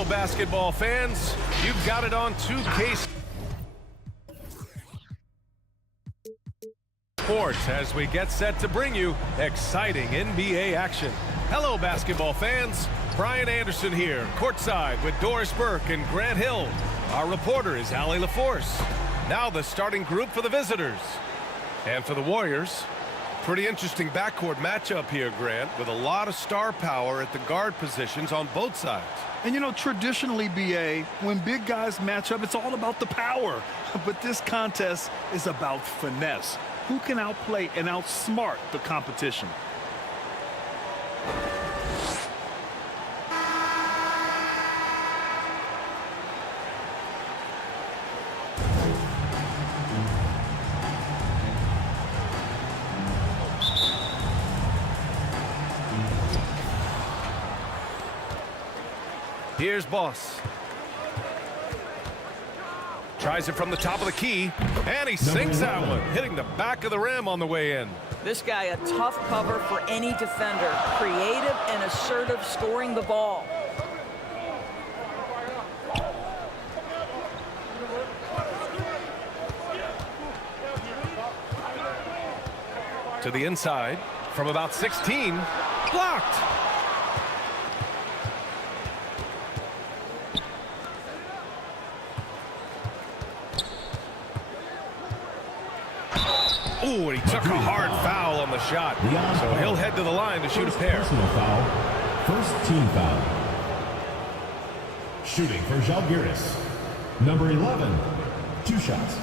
Hello, basketball fans. You've got it on 2K Sports as we get set to bring you exciting NBA action. Hello, basketball fans. Brian Anderson here, courtside with Doris Burke and Grant Hill. Our reporter is Allie LaForce. Now the starting group for the visitors. And for the Warriors, pretty interesting backcourt matchup here, Grant, with a lot of star power at the guard positions on both sides. And you know, traditionally, BA, when big guys match up, it's all about the power. But this contest is about finesse. Who can outplay and outsmart the competition? Here's Boss. Tries it from the top of the key, and he sinks that one, hitting the back of the rim on the way in. This guy a tough cover for any defender. Creative and assertive scoring the ball. To the inside, from about 16, blocked. Ooh, and he took a hard foul on the shot. So he'll head to the line to shoot a pair. Foul. First team foul. Shooting for Žalgiris. Number 11. 2 shots.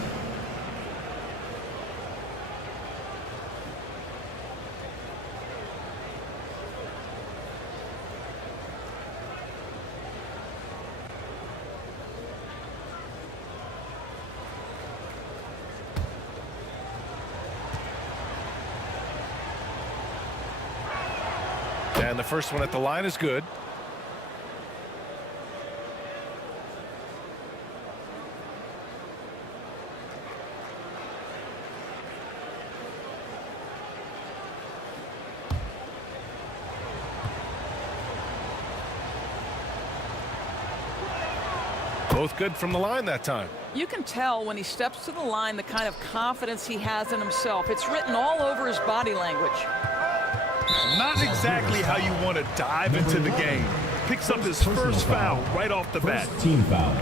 And the first one at the line is good. Both good from the line that time. You can tell when he steps to the line the kind of confidence he has in himself. It's written all over his body language. Not exactly how you want to dive into the game. Picks up his first foul right off the bat. First team foul.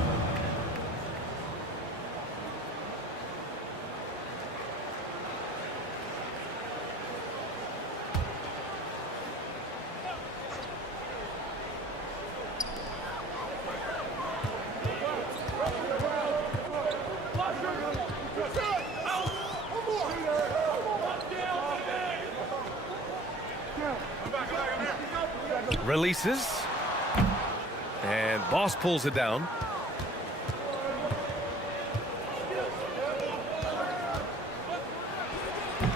Releases. And Boss pulls it down.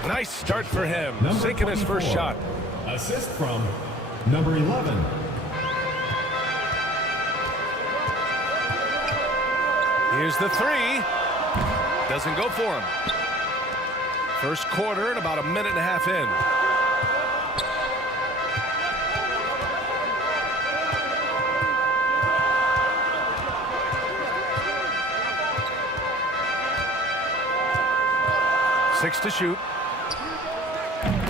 Nice start for him. Sinking his first shot. Assist from number 11. Here's the three. Doesn't go for him. First quarter and about a minute and a half in. Six to shoot.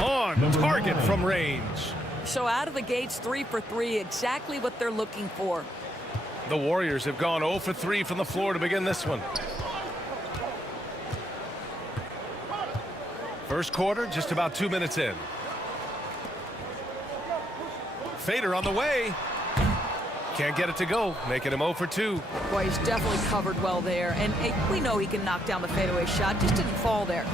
On target from range. So out of the gates, 3 for 3, exactly what they're looking for. The Warriors have gone 0 for 3 from the floor to begin this one. First quarter, just about 2 minutes in. Fader on the way. Can't get it to go, making him 0 for 2. Boy, he's definitely covered well there. And hey, we know he can knock down the fadeaway shot, just didn't fall there.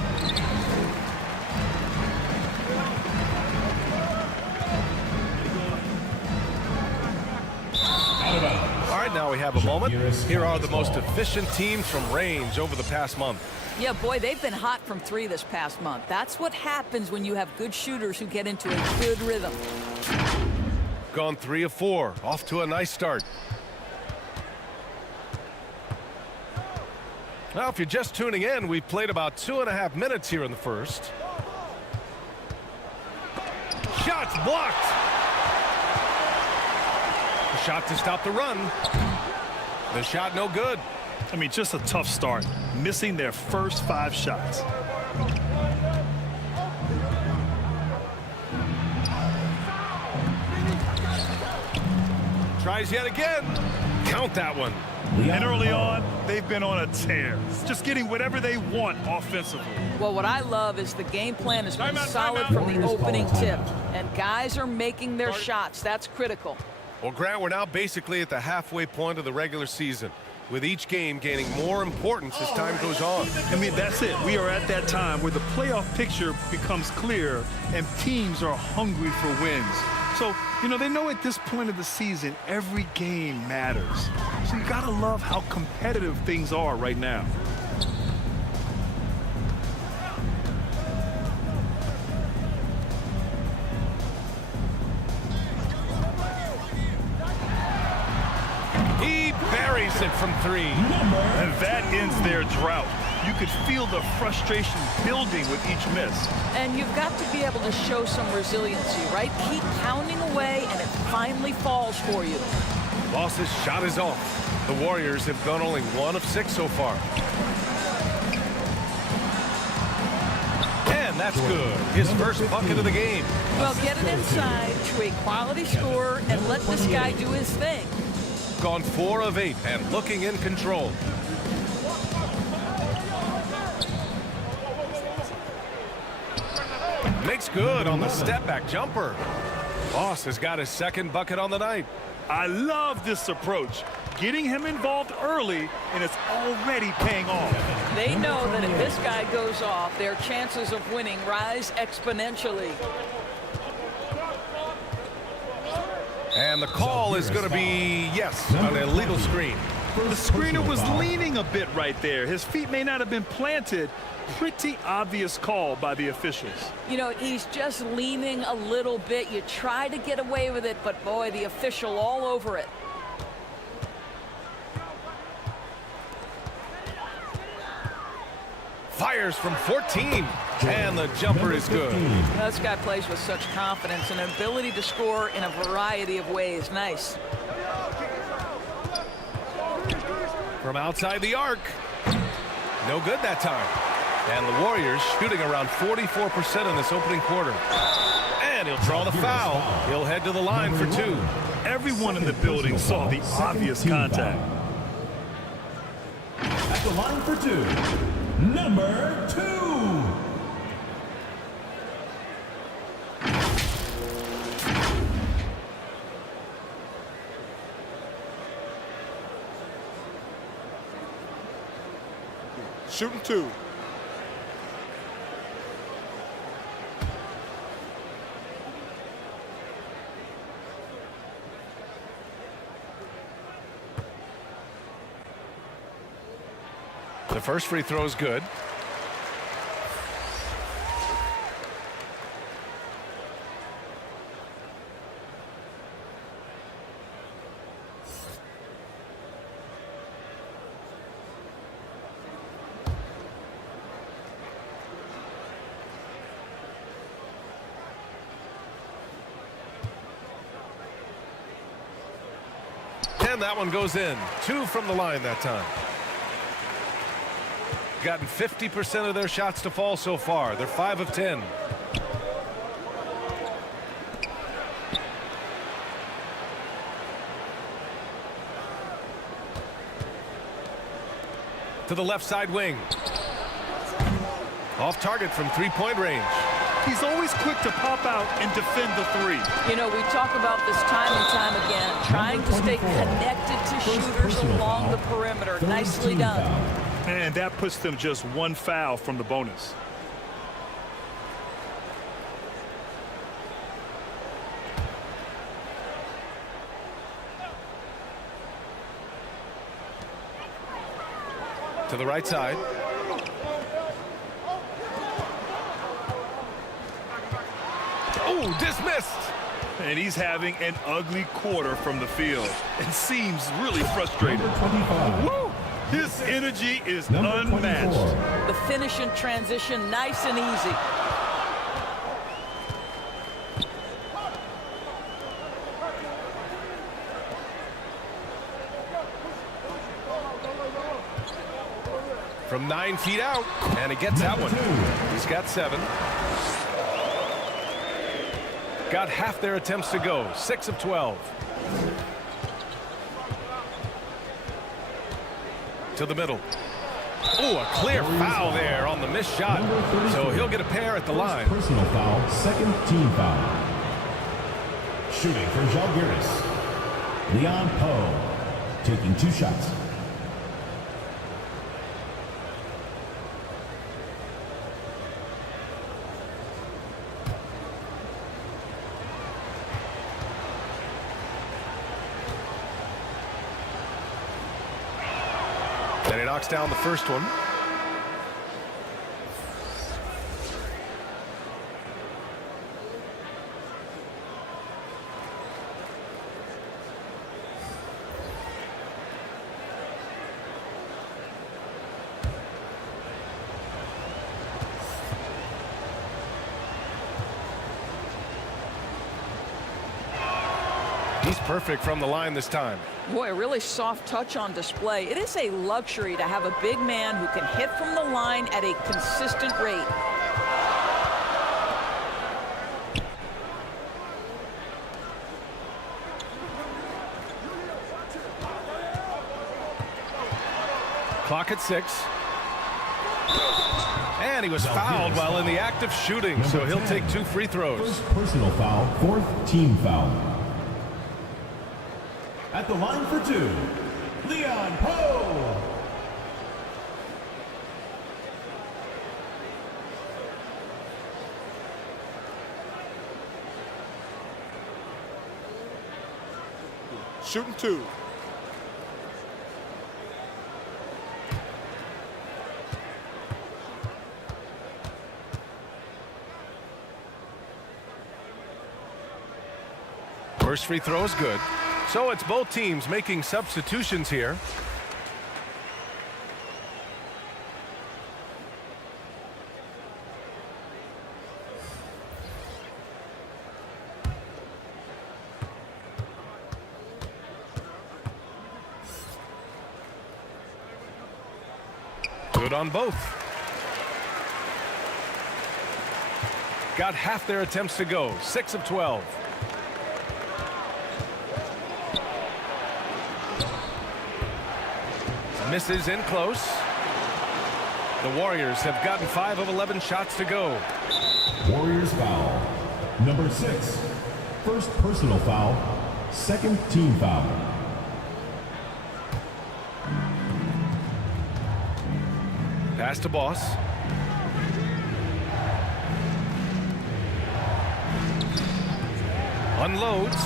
All right, now we have a moment. Here are the most efficient teams from range over the past month. Yeah, boy, they've been hot from 3 this past month. That's what happens when you have good shooters who get into a good rhythm. Gone 3 of 4, off to a nice start. Now, if you're just tuning in, we've played about 2.5 minutes here in the first. Shots blocked. A shot to stop the run. The shot no good. I mean, just a tough start, missing their first 5 shots. Tries yet again. Count that one. And early on, they've been on a tear, just getting whatever they want offensively. Well, what I love is the game plan has been solid from the opening tip, and guys are making their shots. That's critical. Well, Grant, we're now basically at the halfway point of the regular season, with each game gaining more importance as time goes on. I mean, that's it. We are at that time where the playoff picture becomes clear and teams are hungry for wins. So, you know, they know at this point of the season, every game matters. So you gotta love how competitive things are right now. He buries it from 3. And that ends their drought. You could feel the frustration building with each miss. And you've got to be able to show some resiliency, right? Keep pounding away, and it finally falls for you. Boss's shot is off. The Warriors have gone only 1 of 6 so far. And that's good. His first bucket of the game. Well, get it inside to a quality score and let this guy do his thing. Gone 4 of 8 and looking in control. Makes good on the step-back jumper. Boss has got his second bucket on the night. I love this approach. Getting him involved early, and it's already paying off. They know that if this guy goes off, their chances of winning rise exponentially. And the call is going to be, yes, an illegal screen. The screener was leaning a bit right there. His feet may not have been planted. Pretty obvious call by the officials. You know, he's just leaning a little bit. You try to get away with it, but boy, the official all over it. Fires from 14, and the jumper is good. This guy plays with such confidence and an ability to score in a variety of ways. Nice. From outside the arc. No good that time. And the Warriors shooting around 44% in this opening quarter. And he'll draw the foul. He'll head to the line for 2. Everyone in the building saw the obvious contact. At the line for 2, number 2. Shooting 2. The first free throw is good. And that one goes in. 2 from the line that time. Gotten 50% of their shots to fall so far. They're 5 of 10. To the left side wing. Off target from 3-point range. He's always quick to pop out and defend the 3. You know, we talk about this time and time again, trying to stay connected to shooters along the perimeter. Nicely done. And that puts them just 1 foul from the bonus. To the right side. Oh, dismissed. And he's having an ugly quarter from the field and seems really frustrated. Woo! His energy is unmatched. The finish in transition, nice and easy. from 9 feet out, and he gets that one. He's got 7. Got half their attempts to go, 6 of 12. To the middle. Oh, a clear foul there on the missed shot. So he'll get a pair at the line. Personal foul, second team foul. Shooting for Zalgiris, Leon Poe, taking 2 shots. And he knocks down the first one. He's perfect from the line this time. Boy, a really soft touch on display. It is a luxury to have a big man who can hit from the line at a consistent rate. Clock at 6. And he was fouled while in the act of shooting, so he'll take 2 free throws. First personal foul, 4th team foul. At the line for 2, Leon Poe. Shooting 2. First free throw is good. So it's both teams making substitutions here. Good on both. Got half their attempts to go, 6 of 12. Misses in close. The Warriors have gotten 5 of 11 shots to go. Warriors foul. Number 6. First personal foul, second team foul. Pass to Boss. Unloads.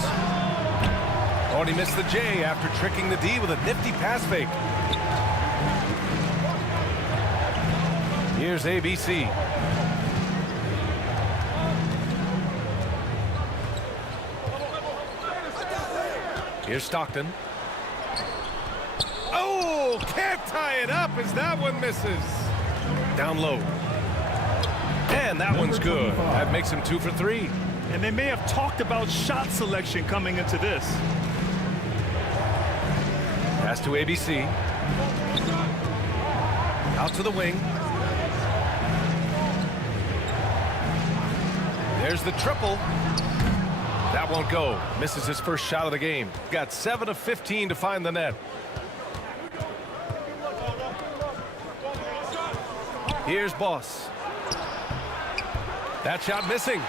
Oh, and he missed the J after tricking the D with a nifty pass fake. Here's ABC. Here's Stockton. Oh, can't tie it up as that one misses. Down low. And that one's good. That makes him 2 for 3. And they may have talked about shot selection coming into this. Pass to ABC. Out to the wing. There's the triple. That won't go. Misses his first shot of the game. Got 7 of 15 to find the net. Here's Boss. That shot missing.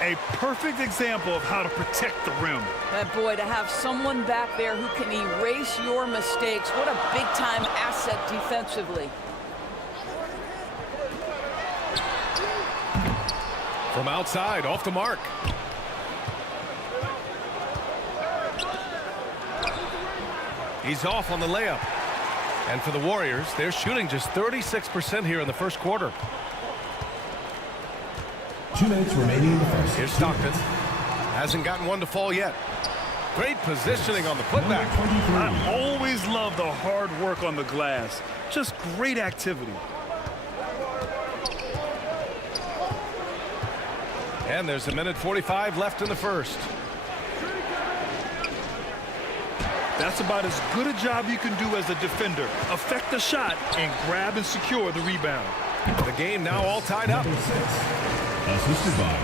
A perfect example of how to protect the rim. But boy, to have someone back there who can erase your mistakes, what a big-time asset defensively. From outside, off the mark. He's off on the layup. And for the Warriors, they're shooting just 36% here in the first quarter. 2 minutes remaining in the first. Here's Stockton. Hasn't gotten one to fall yet. Great positioning on the putback. I always love the hard work on the glass. Just great activity. And there's 1:45 left in the first. That's about as good a job you can do as a defender. Affect the shot and grab and secure the rebound. The game now all tied up. Assisted by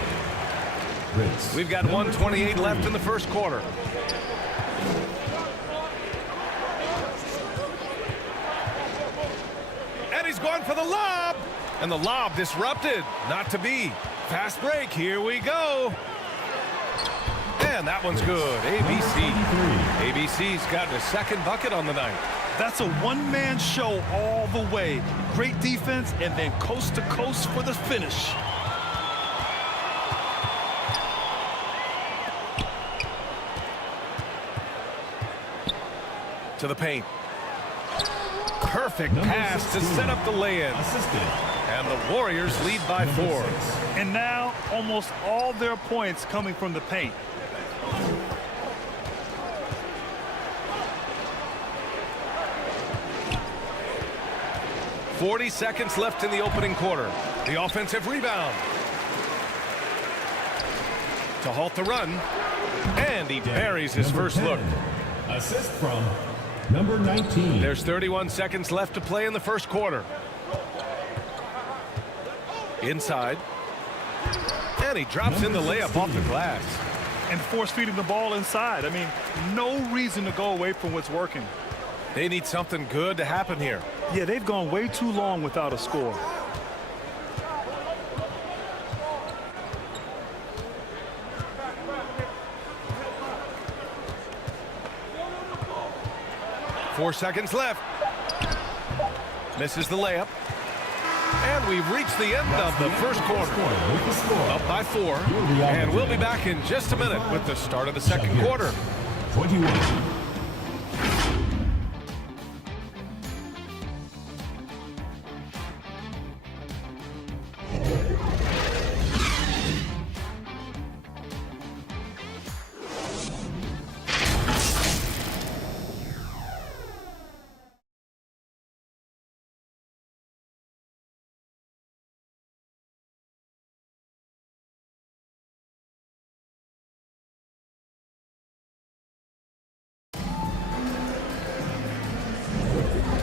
Ritz. We've got 1:28 left in the first quarter. And he's going for the lob. And the lob disrupted. Not to be. Fast break. Here we go. And that one's good. ABC's gotten a second bucket on the night. That's a one-man show all the way. Great defense and then coast to coast for the finish. To the paint. Perfect pass to set up the lay-in. And the Warriors lead by 4. And now almost all their points coming from the paint. .40 seconds left in the opening quarter. The offensive rebound. To halt the run. And he buries his first look. Assist from number 19. There's 31 seconds left to play in the first quarter. Inside. And he drops in the layup off the glass. And force feeding the ball inside. I mean, no reason to go away from what's working. They need something good to happen here. Yeah, they've gone way too long without a score. Four seconds left. Misses the layup. And we've reached the end of the first quarter. Up by 4. And we'll be back in just a minute with the start of the second quarter. 21.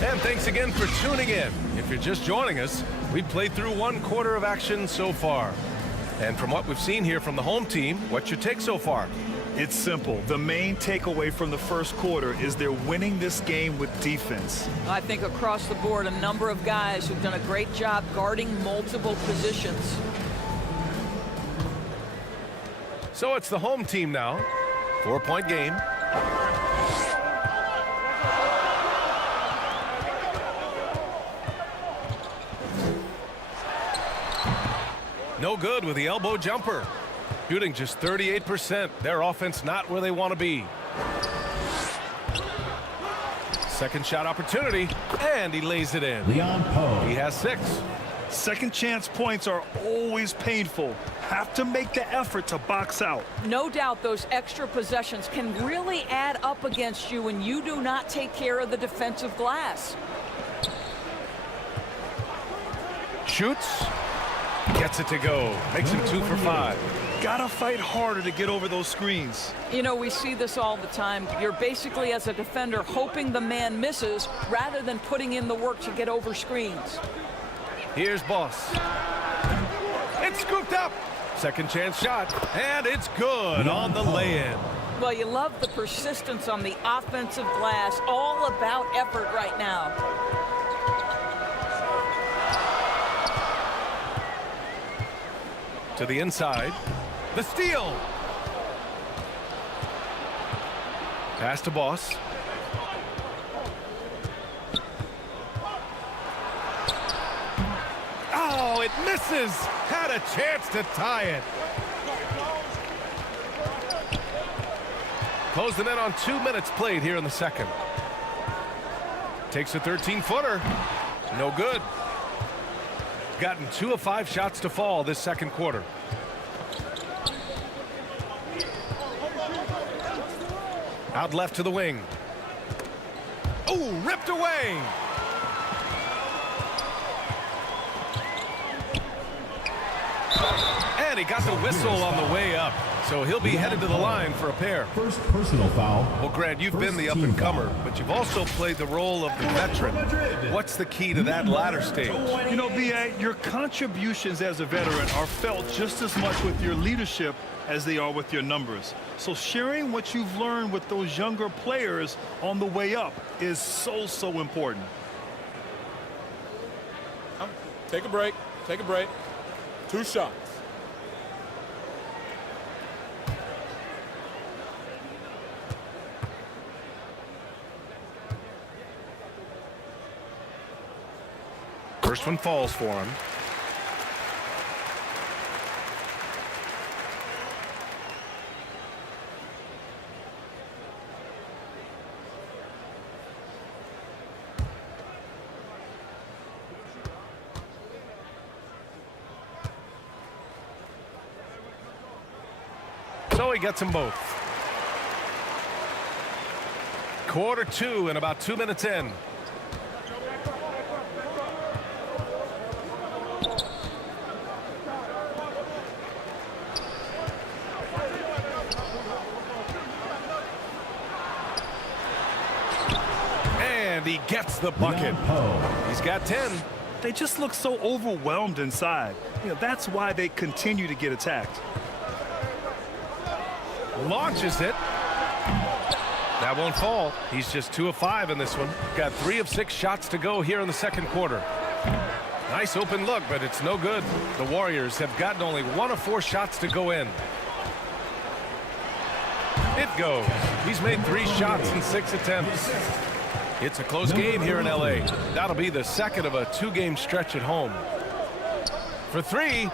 And thanks again for tuning in. If you're just joining us, we've played through one quarter of action so far. And from what we've seen here from the home team, what's your take so far? It's simple. The main takeaway from the first quarter is they're winning this game with defense. I think across the board, a number of guys who've done a great job guarding multiple positions. So it's the home team now. 4-point game. No good with the elbow jumper. Shooting just 38%. Their offense not where they want to be. Second shot opportunity, and he lays it in. Leon Poe. He has 6. Second chance points are always painful. Have to make the effort to box out. No doubt those extra possessions can really add up against you when you do not take care of the defensive glass. Shoots. Gets it to go. Makes him 2 for 5. Gotta fight harder to get over those screens. You know, we see this all the time. You're basically, as a defender, hoping the man misses rather than putting in the work to get over screens. Here's Boss. It's scooped up. Second chance shot, and it's good on the lay-in. Well, you love the persistence on the offensive glass. All about effort right now. To the inside. The steal. Pass to Boss. Oh, it misses. Had a chance to tie it. Closing in on 2 minutes played here in the second. Takes a 13-footer. No good. Gotten 2 of 5 shots to fall this second quarter. Out left to the wing. Oh, ripped away. And he got the whistle on the way up, so he'll be headed to the line for a pair. First personal foul. Well, Grant, you've been the up-and-comer, but you've also played the role of the veteran. What's the key to that latter stage? You know, BA, your contributions as a veteran are felt just as much with your leadership as they are with your numbers. So sharing what you've learned with those younger players on the way up is so important. Take a break. Take a break. 2 shots. First one falls for him. So he gets them both. Quarter 2 and about 2 minutes in. And he gets the bucket. He's got 10. They just look so overwhelmed inside. You know, that's why they continue to get attacked. Launches it. That won't fall. He's just 2 of 5 in this one. Got 3 of 6 shots to go here in the second quarter. Nice open look, but it's no good. The Warriors have gotten only 1 of 4 shots to go in. It goes. He's made 3 shots in 6 attempts. It's a close game here in LA. That'll be the second of a 2-game stretch at home. For 3,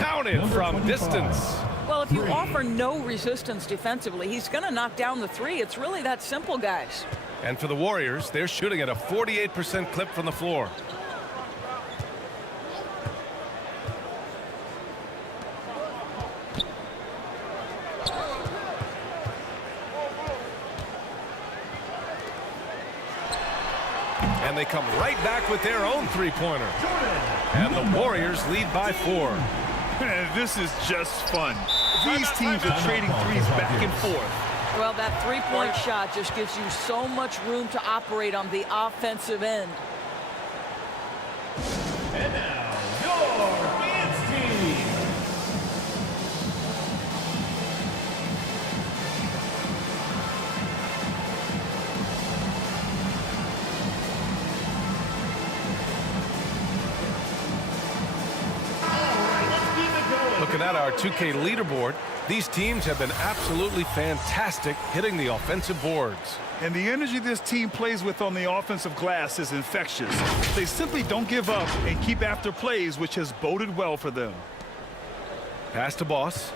counted from distance. Well, if you offer no resistance defensively, he's going to knock down the 3. It's really that simple, guys. And for the Warriors, they're shooting at a 48% clip from the floor. And they come right back with their own 3-pointer. And the Warriors lead by 4. This is just fun. These teams are trading threes back and forth. Well, that 3-point shot just gives you so much room to operate on the offensive end. And now, your dance team. Looking at our 2K leaderboard, these teams have been absolutely fantastic hitting the offensive boards. And the energy this team plays with on the offensive glass is infectious. They simply don't give up and keep after plays, which has boded well for them. Pass to Boss.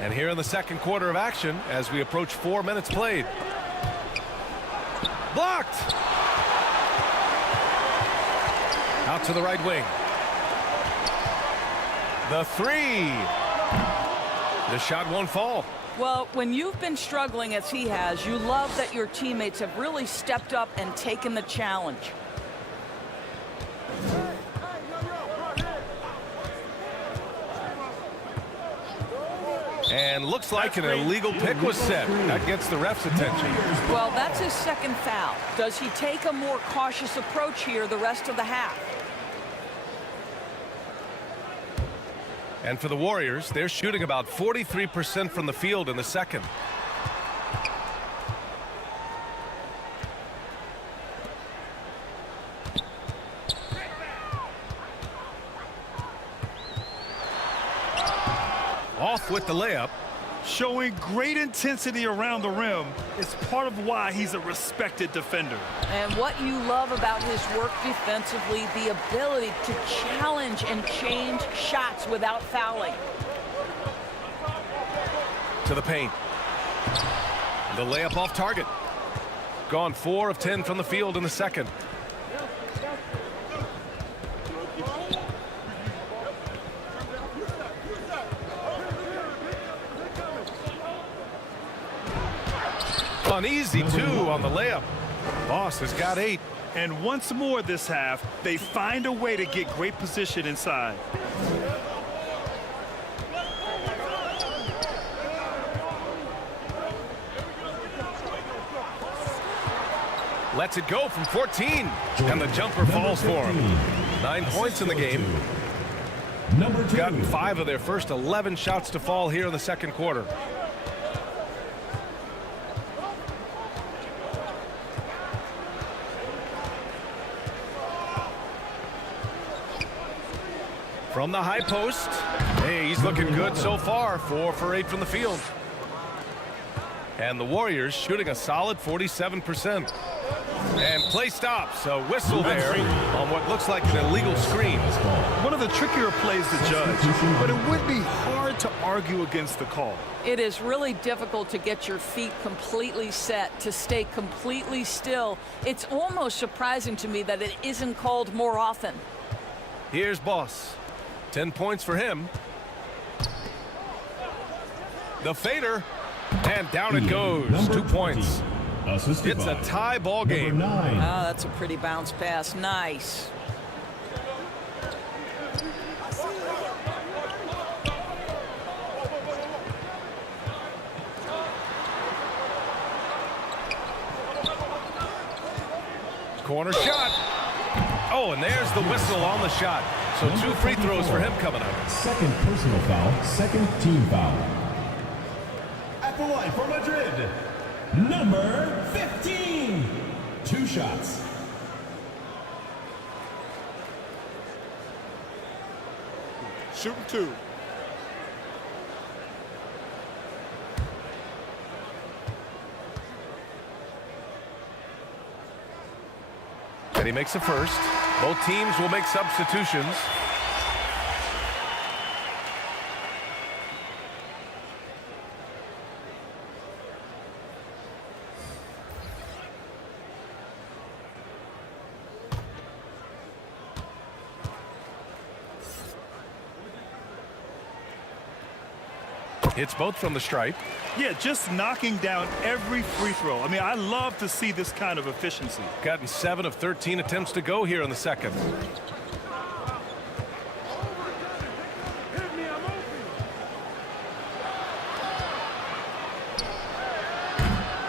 And here in the second quarter of action, as we approach 4 minutes played. Blocked! Out to the right wing. The 3. The shot won't fall. Well, when you've been struggling as he has, you love that your teammates have really stepped up and taken the challenge. And looks like an illegal pick was set. That gets the ref's attention. Well, that's his second foul. Does he take a more cautious approach here the rest of the half? And for the Warriors, they're shooting about 43% from the field in the second. Off with the layup. Showing great intensity around the rim is part of why he's a respected defender. And what you love about his work defensively, the ability to challenge and change shots without fouling. To the paint. The layup off target. Gone 4 of 10 from the field in the second. An easy 2 on the layup. Boss has got 8. And once more this half, they find a way to get great position inside. Lets it go from 14, and the jumper falls for him. 9 points in the game. Gotten 5 of their first 11 shots to fall here in the second quarter. From the high post. Hey, he's looking good so far. 4 for 8 from the field. And the Warriors shooting a solid 47%. And play stops. A whistle there on what looks like an illegal screen. One of the trickier plays to judge, but it would be hard to argue against the call. It is really difficult to get your feet completely set, to stay completely still. It's almost surprising to me that it isn't called more often. Here's Boss. 10 points for him. The fader. And down it goes. 2 points. It's a tie ball game. Oh, that's a pretty bounce pass. Nice. Corner shot. Oh, and there's the whistle on the shot. So 2 free throws for him coming up. Second personal foul, second team foul. At the line for Madrid, number 15. 2 shots. Shooting 2. And he makes the first. Both teams will make substitutions. Hits both from the stripe. Yeah, just knocking down every free throw. I mean, I love to see this kind of efficiency. Gotten 7 of 13 attempts to go here in the second.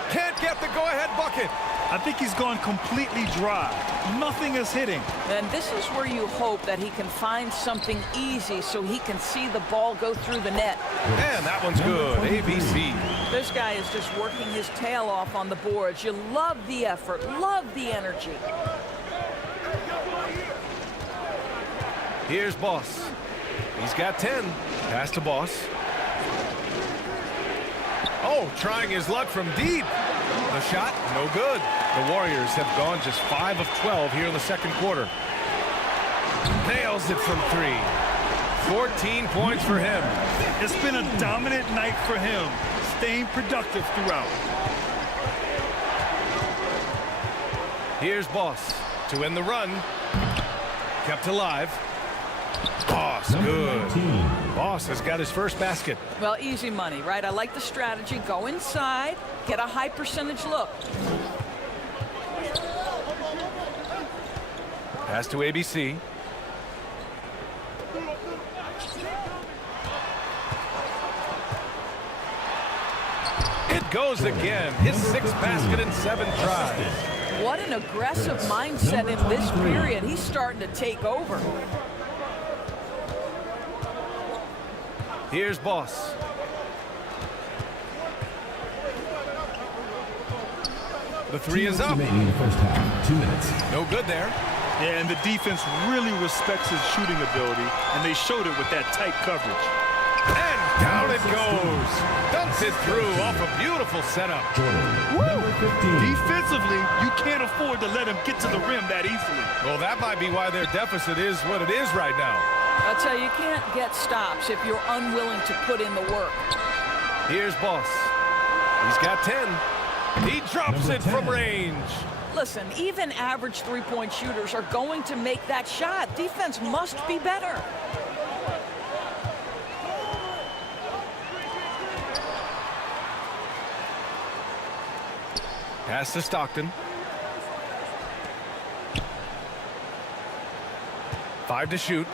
Can't get the go-ahead bucket. I think he's gone completely dry. Nothing is hitting. And this is where you hope that he can find something easy so he can see the ball go through the net. And that one's good. ABC. This guy is just working his tail off on the boards. You love the effort, love the energy. Here's Boss. He's got 10. Pass to Boss. Oh, trying his luck from deep. The shot, no good. The Warriors have gone just 5 of 12 here in the second quarter. Nails it from 3. 14 points for him. It's been a dominant night for him, staying productive throughout. Here's Boss to end the run. Kept alive. Boss, good. Boss has got his first basket. Well, easy money, right? I like the strategy. Go inside, get a high percentage look. Pass to ABC. It goes again. His 6th basket in 7 tries. What an aggressive mindset in this period. He's starting to take over. Here's Boss. The 3 is up. Remaining in the first half, 2 minutes. No good there. Yeah, and the defense really respects his shooting ability, and they showed it with that tight coverage. And down it goes. Dumps it through off a beautiful setup. Defensively, you can't afford to let him get to the rim that easily. Well, that might be why their deficit is what it is right now. I tell you, you can't get stops if you're unwilling to put in the work. Here's Boss. He's got 10. He drops it from range. Listen, even average three-point shooters are going to make that shot. Defense must be better. Pass to Stockton. 5 to shoot.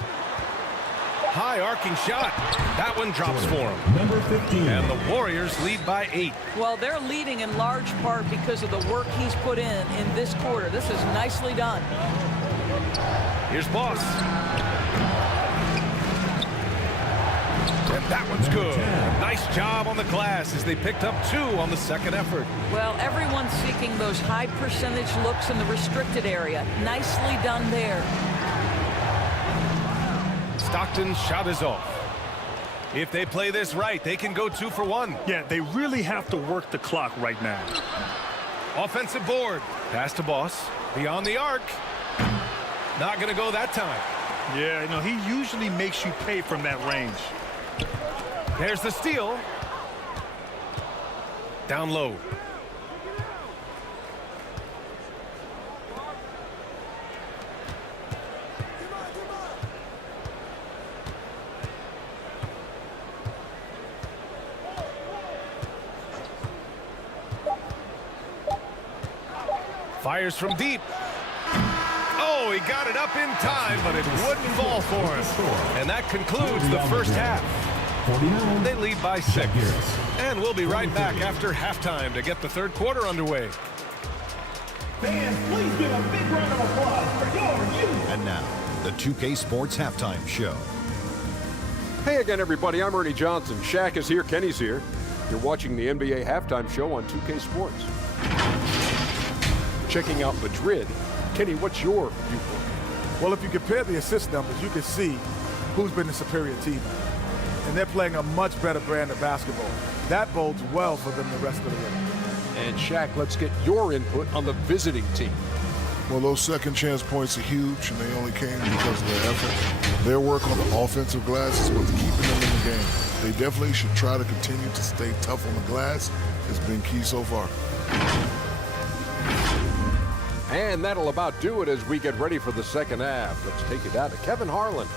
High arcing shot. That one drops for him. Number 15. And the Warriors lead by 8. Well, they're leading in large part because of the work he's put in this quarter. This is nicely done. Here's Boss. And that one's good. Nice job on the glass as they picked up 2 on the second effort. Well, everyone's seeking those high percentage looks in the restricted area. Nicely done there. Stockton's shot is off. If they play this right, they can go 2 for 1. Yeah, they really have to work the clock right now. Offensive board. Pass to Boss. Beyond the arc. Not going to go that time. Yeah, you know, he usually makes you pay from that range. There's the steal. Down low. Fires from deep. Oh, he got it up in time, but it wouldn't fall for him. And that concludes the first half. 49. They lead by 6. And we'll be right back after halftime to get the third quarter underway. Fans, please give a big round of applause for your youth. And now, the 2K Sports Halftime Show. Hey again, everybody. I'm Ernie Johnson. Shaq is here. Kenny's here. You're watching the NBA Halftime Show on 2K Sports. Checking out Madrid. Kenny, what's your viewpoint? Well, if you compare the assist numbers, you can see who's been the superior team. And they're playing a much better brand of basketball. That bodes well for them the rest of the way. And Shaq, let's get your input on the visiting team. Well, those second chance points are huge, and they only came because of their effort. Their work on the offensive glass is what's keeping them in the game. They definitely should try to continue to stay tough on the glass. It's been key so far. And that'll about do it as we get ready for the second half. Let's take it out to Kevin Harlan.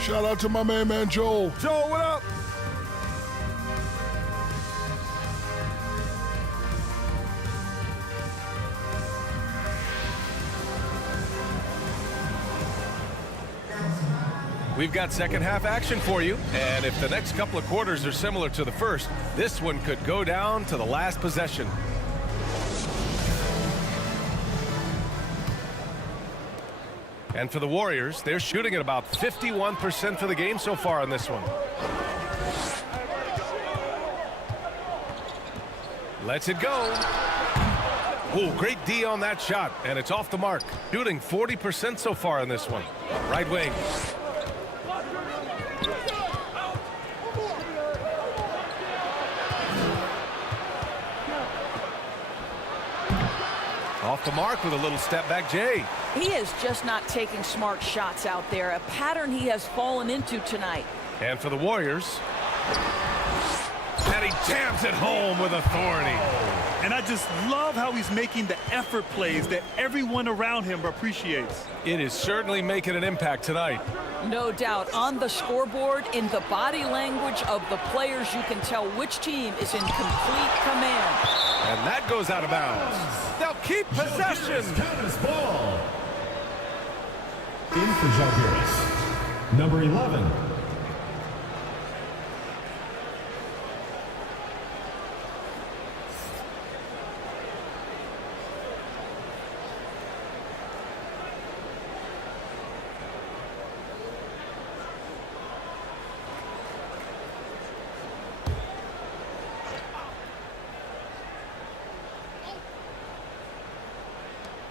Shout out to my man Joel. Joel, what up? We've got second half action for you. And if the next couple of quarters are similar to the first, this one could go down to the last possession. And for the Warriors, they're shooting at about 51% for the game so far in this one. Lets it go. Ooh, great D on that shot, and it's off the mark. Shooting 40% so far in this one. Right wing. Off the mark with a little step back Jay. He is just not taking smart shots out there, a pattern he has fallen into tonight. And for the Warriors, and he jams it home with authority. And I just love how he's making the effort plays that everyone around him appreciates. It is certainly making an impact tonight. No doubt. On the scoreboard, in the body language of the players, you can tell which team is in complete command. And that goes out of bounds. They'll keep possession. Countess ball. In for Žalgiris. Number 11.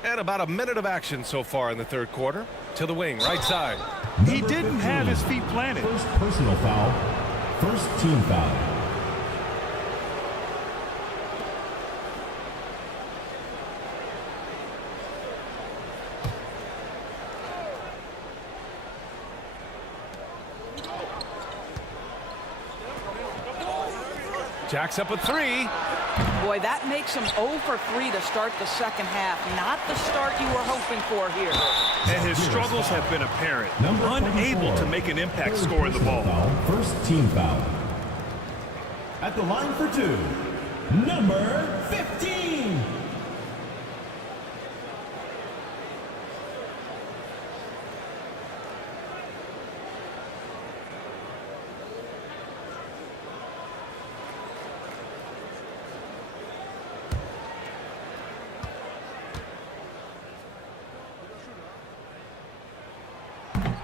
And about a minute of action so far in the third quarter. To the wing, right side. He didn't have his feet planted. First personal foul. First team foul. Jacks up a 3. Boy, that makes him 0 for 3 to start the second half. Not the start you were hoping for here. And his struggles have been apparent. Unable to make an impact Third scoring the personal ball. foul. First team foul. At the line for 2. Number 15.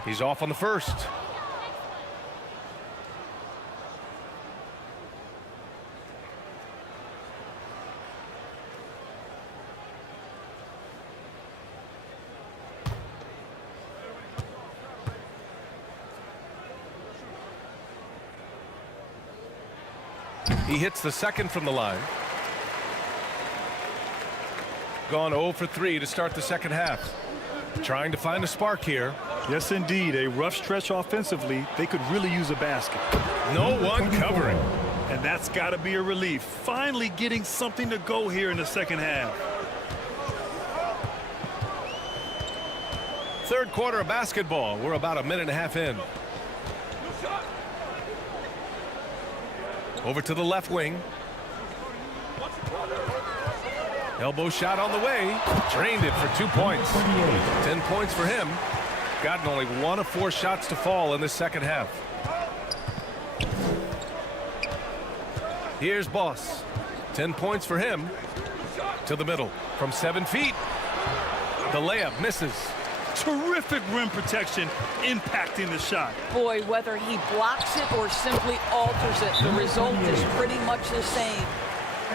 He's off on the first. He hits the second from the line. Gone 0 for 3 to start the second half. Trying to find a spark here. Yes, indeed. A rough stretch offensively. They could really use a basket. No one covering. And that's got to be a relief. Finally getting something to go here in the second half. Third quarter of basketball. We're about a minute and a half in. Over to the left wing. Elbow shot on the way. Drained it for 2 points. 10 points for him. Gotten only 1 of 4 shots to fall in this second half. Here's Boss. 10 points for him. To the middle from 7 feet. The layup misses. Terrific rim protection impacting the shot. Boy, whether he blocks it or simply alters it, the result is pretty much the same.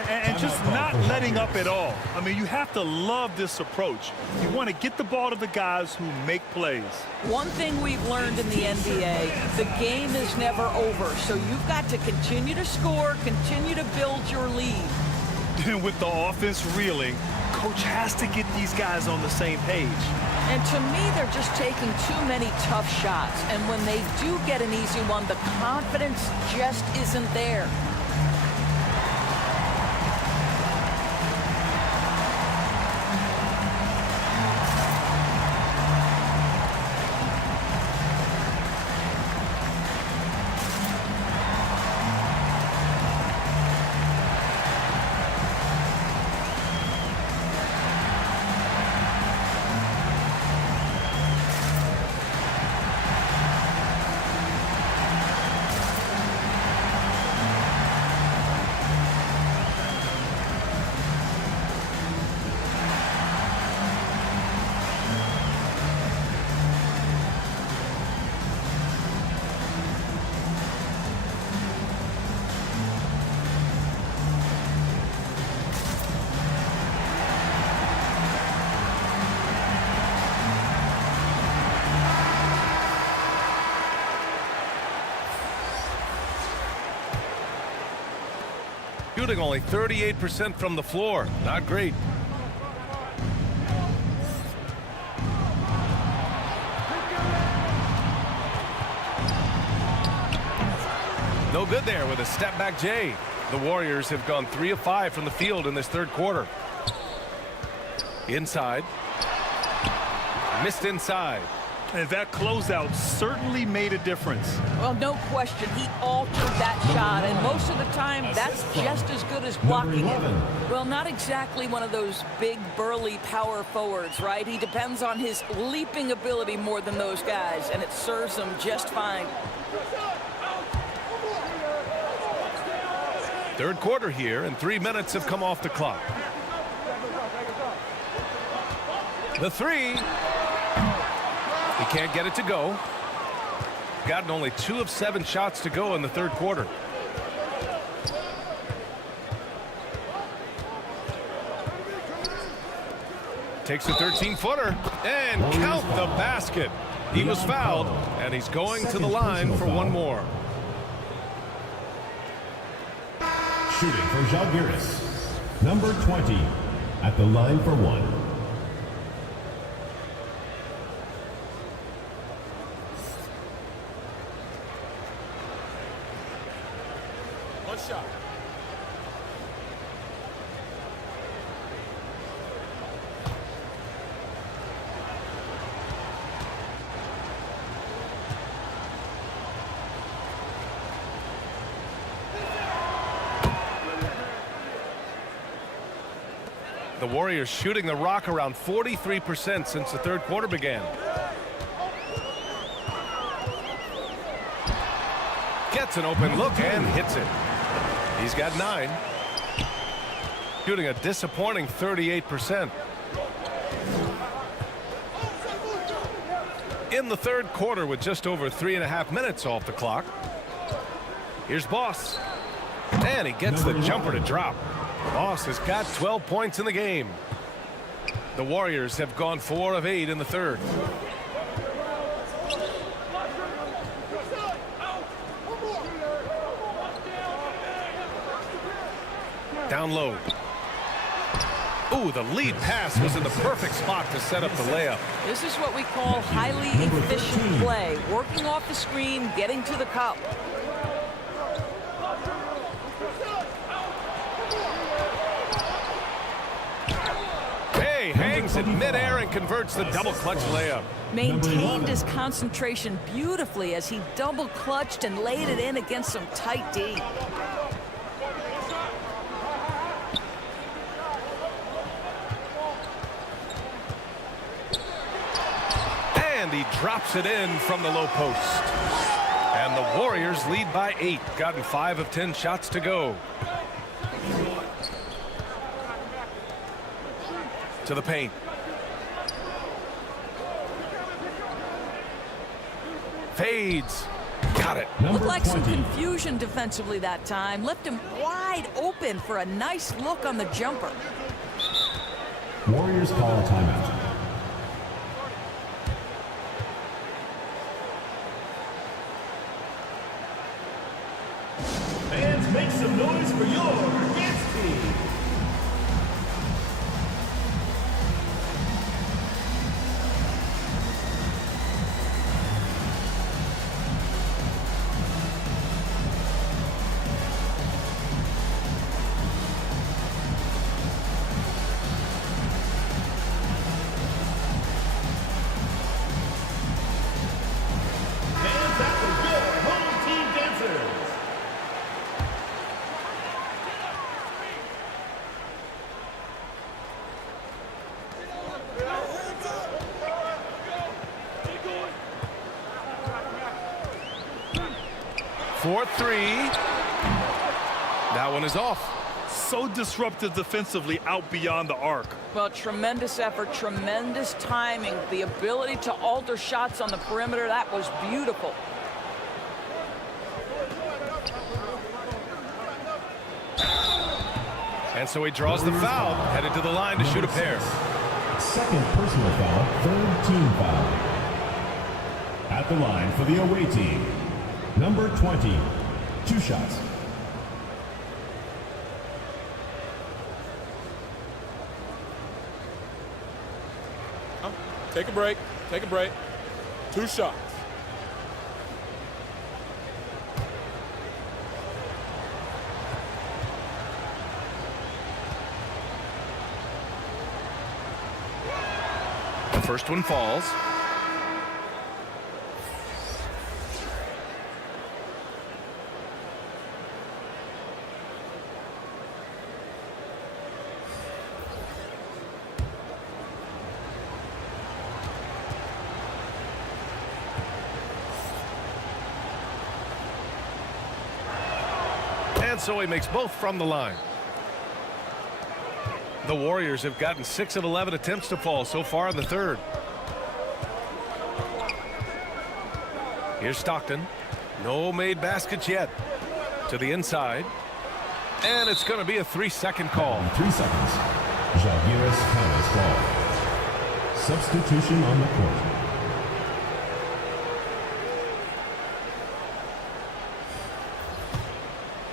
And just not letting up at all. I mean, you have to love this approach. You want to get the ball to the guys who make plays. One thing we've learned in the NBA, the game is never over. So you've got to continue to score, continue to build your lead. And with the offense reeling, coach has to get these guys on the same page. And to me, they're just taking too many tough shots. And when they do get an easy one, the confidence just isn't there. Shooting only 38% from the floor. Not great. No good there with a step back J. The Warriors have gone 3 of 5 from the field in this third quarter. Inside. Missed inside. And that closeout certainly made a difference. Well, no question. He altered that shot, and most of the time, that's just as good as blocking it. Well, not exactly one of those big, burly power forwards, right? He depends on his leaping ability more than those guys, and it serves him just fine. Third quarter here, and 3 minutes have come off the clock. The three. He can't get it to go. Gotten only 2 of 7 shots to go in the third quarter. Takes a 13-footer and count the basket. He was fouled, and he's going to the line for one more. Shooting for Žalgiris, number 20, at the line for one. One shot. The Warriors shooting the rock around 43% since the third quarter began. Gets an open look and hits it. He's got 9. Shooting a disappointing 38%. in the third quarter with just over 3.5 minutes off the clock. Here's Boss. And he gets the jumper to drop. Boss has got 12 points in the game. The Warriors have gone 4 of 8 in the third. Down low. Ooh, the lead pass was in the perfect spot to set up the layup. This is what we call highly efficient play. Working off the screen, getting to the cup. Hey, hangs in midair and converts the double clutch layup. Maintained his concentration beautifully as he double clutched and laid it in against some tight D. And he drops it in from the low post. And the Warriors lead by 8. Gotten 5 of 10 shots to go. To the paint. Fades. Got it. Looked like some confusion defensively that time. Left him wide open for a nice look on the jumper. Warriors call a timeout. Fans, make some noise for your dance team. For 3. That one is off. So disruptive defensively out beyond the arc. Well, tremendous effort, tremendous timing. The ability to alter shots on the perimeter, that was beautiful. And so he draws the foul, headed to the line to shoot a pair. Second personal foul, third team foul. At the line for the away team, number 20, 2 shots. Take a break. Take a break. 2 shots. The first one falls. And so he makes both from the line. The Warriors have gotten 6 of 11 attempts to fall so far in the third. Here's Stockton. No made baskets yet. To the inside. And it's going to be a 3-second call. 3 seconds. Jalgiris County's ball. Substitution on the court.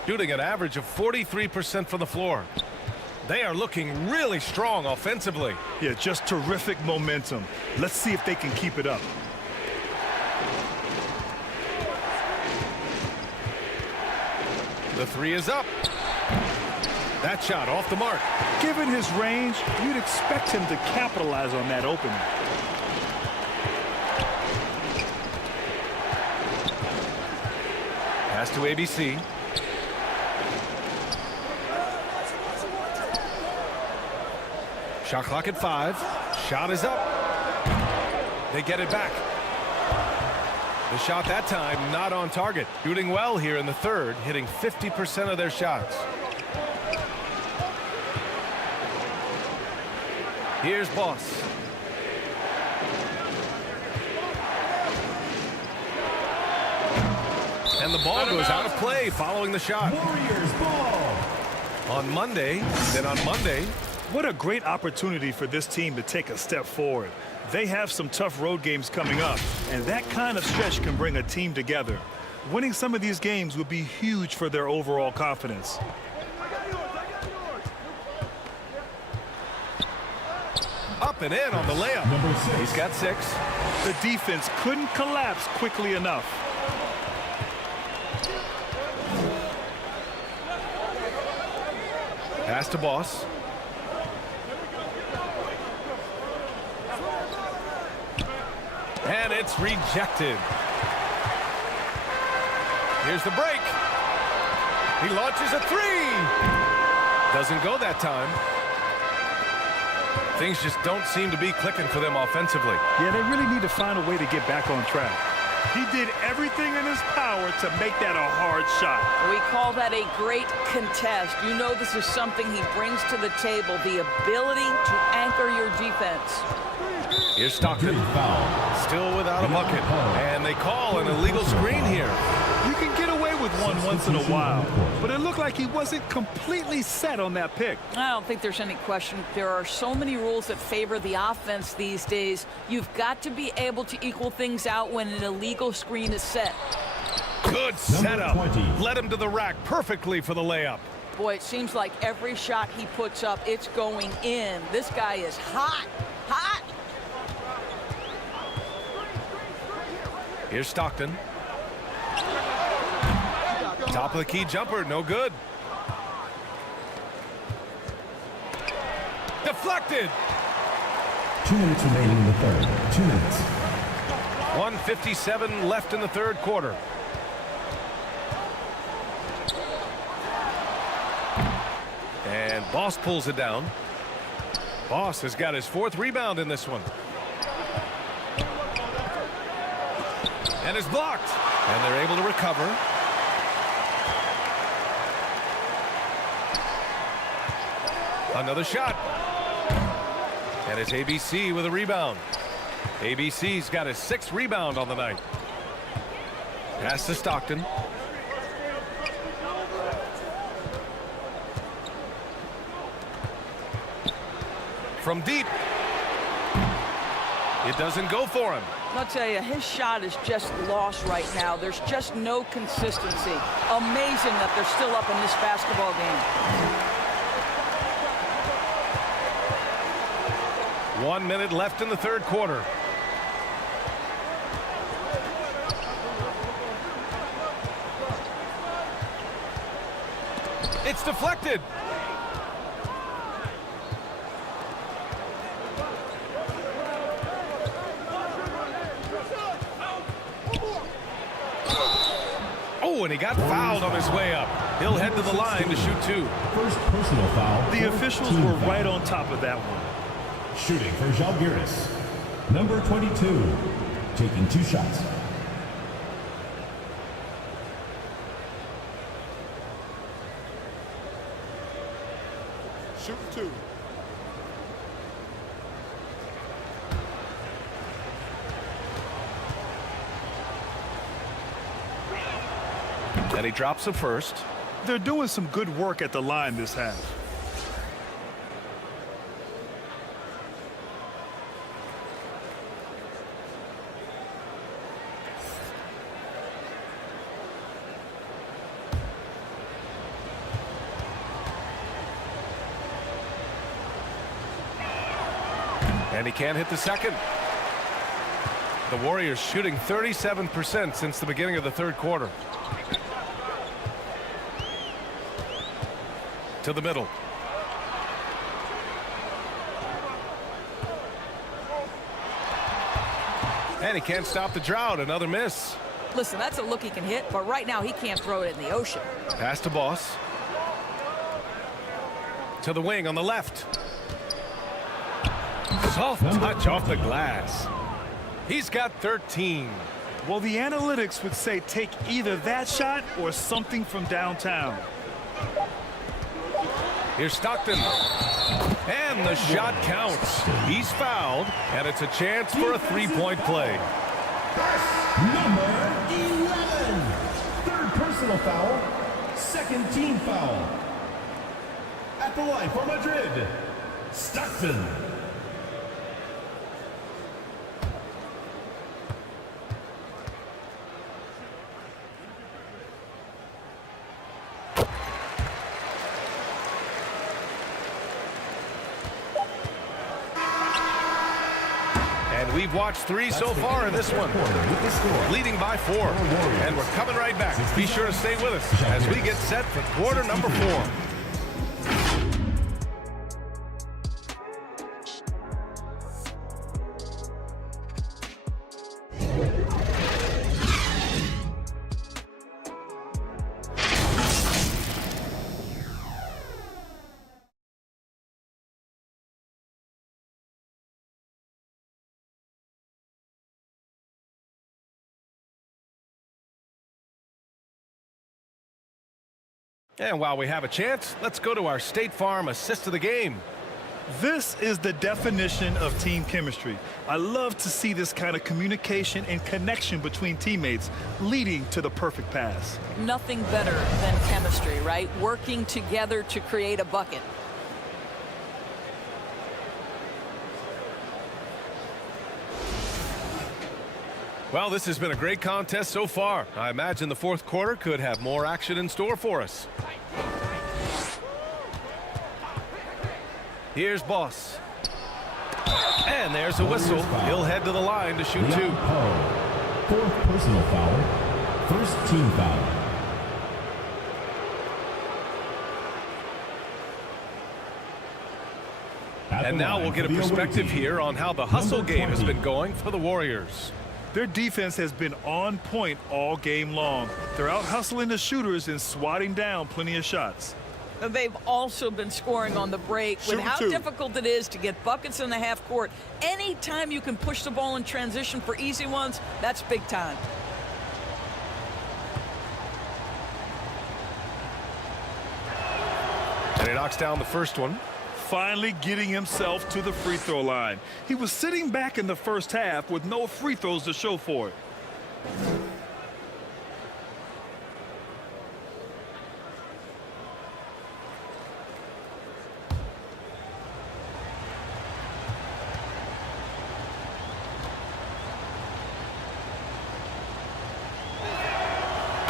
Shooting an average of 43% from the floor. They are looking really strong offensively. Yeah, just terrific momentum. Let's see if they can keep it up. The 3 is up. That shot off the mark. Given his range, you'd expect him to capitalize on that opening. Pass to ABC. Shot clock at 5. Shot is up. They get it back. The shot that time not on target. Shooting well here in the third, hitting 50% of their shots. Here's Boss. And the ball goes out of play following the shot. Warriors ball. On Monday, What a great opportunity for this team to take a step forward. They have some tough road games coming up, and that kind of stretch can bring a team together. Winning some of these games would be huge for their overall confidence. up and in on the layup. He's got 6. The defense couldn't collapse quickly enough. Pass to Boss. And it's rejected. Here's the break. He launches a 3. Doesn't go that time. Things just don't seem to be clicking for them offensively. Yeah, they really need to find a way to get back on track. He did everything in his power to make that a hard shot. We call that a great contest. You know this is something he brings to the table, the ability to anchor your defense. Here's Stockton, still without a bucket, and they call an illegal screen here. You can get away with one once in a while, but it looked like he wasn't completely set on that pick. I don't think there's any question. There are so many rules that favor the offense these days. You've got to be able to equal things out when an illegal screen is set. Good setup. Led him to the rack perfectly for the layup. Boy, it seems like every shot he puts up, it's going in. This guy is hot, hot. Here's Stockton. Top of the key jumper, no good. Deflected. 2 minutes remaining in the third. 2 minutes. 1:57 left in the third quarter. And Boss pulls it down. Boss has got his 4th rebound in this one. And is blocked. And they're able to recover. Another shot. And it's ABC with a rebound. ABC's got his 6th rebound on the night. Pass to Stockton. From deep. It doesn't go for him. I'll tell you, his shot is just lost right now. There's just no consistency. Amazing that they're still up in this basketball game. 1 minute left in the third quarter. It's deflected. Oh, and he got fouled on his way up. He'll head to the line to shoot 2. First personal foul. The officials were right on top of that one. Shooting for Žalgiris. Number 22. Taking 2 shots. Shoot 2. And he drops the first. They're doing some good work at the line this half. And he can't hit the second. The Warriors shooting 37% since the beginning of the third quarter. To the middle. And he can't stop the drought. Another miss. Listen, that's a look he can hit, but right now he can't throw it in the ocean. Pass to Boss. To the wing on the left. Soft touch off the glass. He's got 13. Well, the analytics would say take either that shot or something from downtown. Here's Stockton. And the shot counts. He's fouled, and it's a chance for a 3-point play. Number 11. 13 personal foul, second team foul. At the line for Madrid, Stockton. And we've watched 3 so far in this one. Leading by 4. And we're coming right back. Be sure to stay with us as we get set for quarter number 4. And while we have a chance, let's go to our State Farm assist of the game. This is the definition of team chemistry. I love to see this kind of communication and connection between teammates leading to the perfect pass. Nothing better than chemistry, right? Working together to create a bucket. Well, this has been a great contest so far. I imagine the fourth quarter could have more action in store for us. Here's Boss. And there's a whistle. He'll head to the line to shoot 2. Fourth personal foul, first team foul. And now we'll get a perspective here on how the hustle game has been going for the Warriors. Their defense has been on point all game long. They're out hustling the shooters and swatting down plenty of shots. They've also been scoring on the break with how difficult it is to get buckets in the half court. Anytime you can push the ball in transition for easy ones, that's big time. And he knocks down the first one. Finally getting himself to the free throw line. He was sitting back in the first half with no free throws to show for it.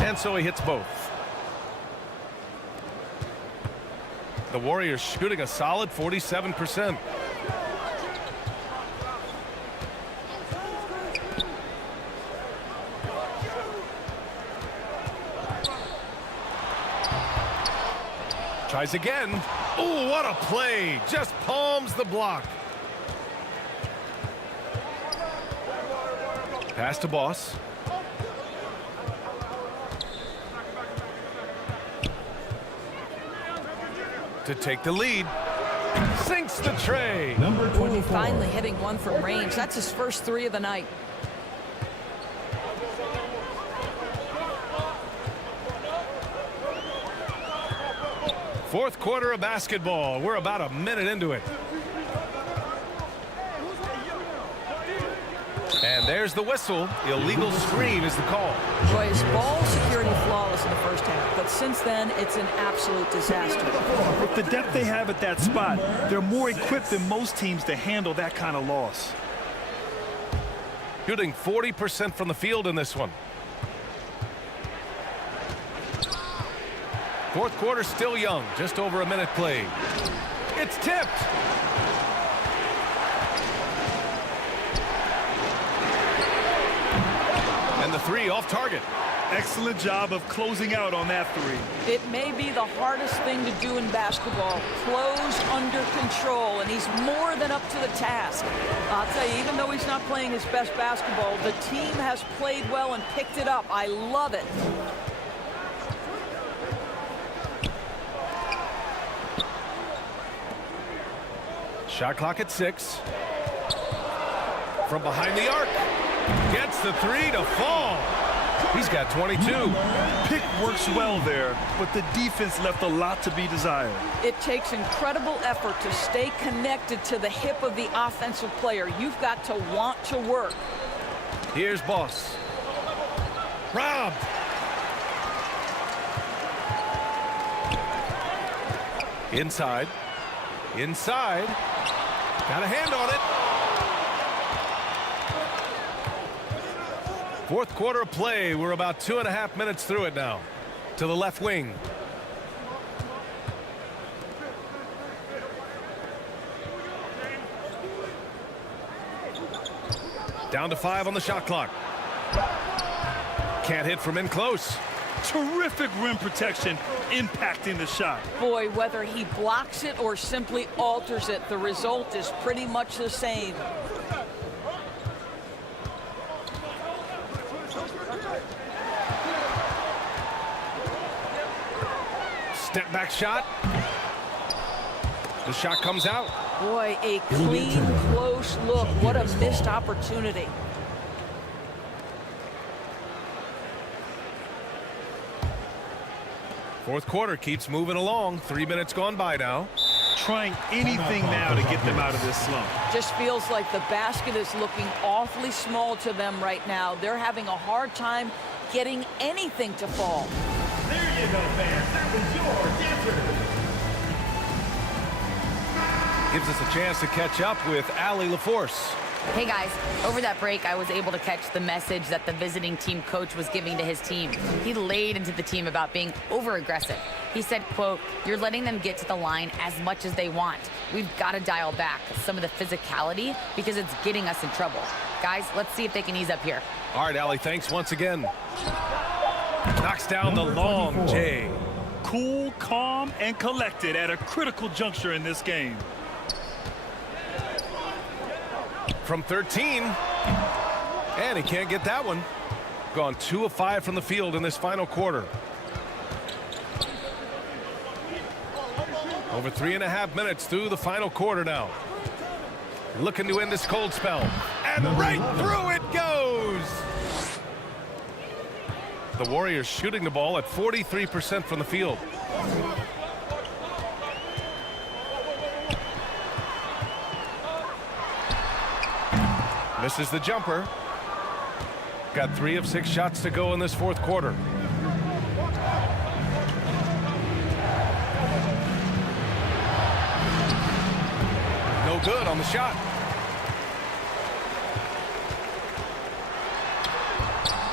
And so he hits both. The Warriors shooting a solid 47%. Tries again. Oh, what a play. Just palms the block. Pass to Boss. To take the lead. Sinks the tray. Number 24. Finally hitting one from range. That's his first 3 of the night. Fourth quarter of basketball. We're about a minute into it. And there's the whistle. Illegal screen is the call. Boy, his ball security flawless in the first half, but since then, it's an absolute disaster. With the depth they have at that spot, they're more equipped than most teams to handle that kind of loss. Shooting 40% from the field in this one. Fourth quarter still young, just over a minute played. It's tipped. And the 3 off target. Excellent job of closing out on that 3. It may be the hardest thing to do in basketball. Close under control, and he's more than up to the task. I'll tell you, even though he's not playing his best basketball, the team has played well and picked it up. I love it. Shot clock at 6. From behind the arc. Gets the 3 to fall. He's got 22. Pick works well there, but the defense left a lot to be desired. It takes incredible effort to stay connected to the hip of the offensive player. You've got to want to work. Here's Boss. Robbed. Inside. Inside. Got a hand on it. Fourth quarter of play. We're about 2.5 minutes through it now. To the left wing. Down to 5 on the shot clock. Can't hit from in close. Terrific rim protection impacting the shot. Boy, whether he blocks it or simply alters it, the result is pretty much the same. Step back shot. The shot comes out. Boy, a clean, close look. What a missed opportunity. Fourth quarter keeps moving along. 3 minutes gone by now. Trying anything now to get them out of this slump. Just feels like the basket is looking awfully small to them right now. They're having a hard time getting anything to fall. There you go, fans. That was your dancer. Gives us a chance to catch up with Allie LaForce. Hey guys, over that break, I was able to catch the message that the visiting team coach was giving to his team. He laid into the team about being over-aggressive. He said, quote, "You're letting them get to the line as much as they want. We've got to dial back some of the physicality because it's getting us in trouble. Guys, let's see if they can ease up here." All right, Allie, thanks once again. Knocks down the long J. Cool, calm, and collected at a critical juncture in this game. From 13. And he can't get that one. Gone 2 of 5 from the field in this final quarter. Over 3.5 minutes through the final quarter now. Looking to end this cold spell. And right through it goes! The Warriors shooting the ball at 43% from the field. Misses the jumper. Got 3 of 6 shots to go in this fourth quarter. No good on the shot.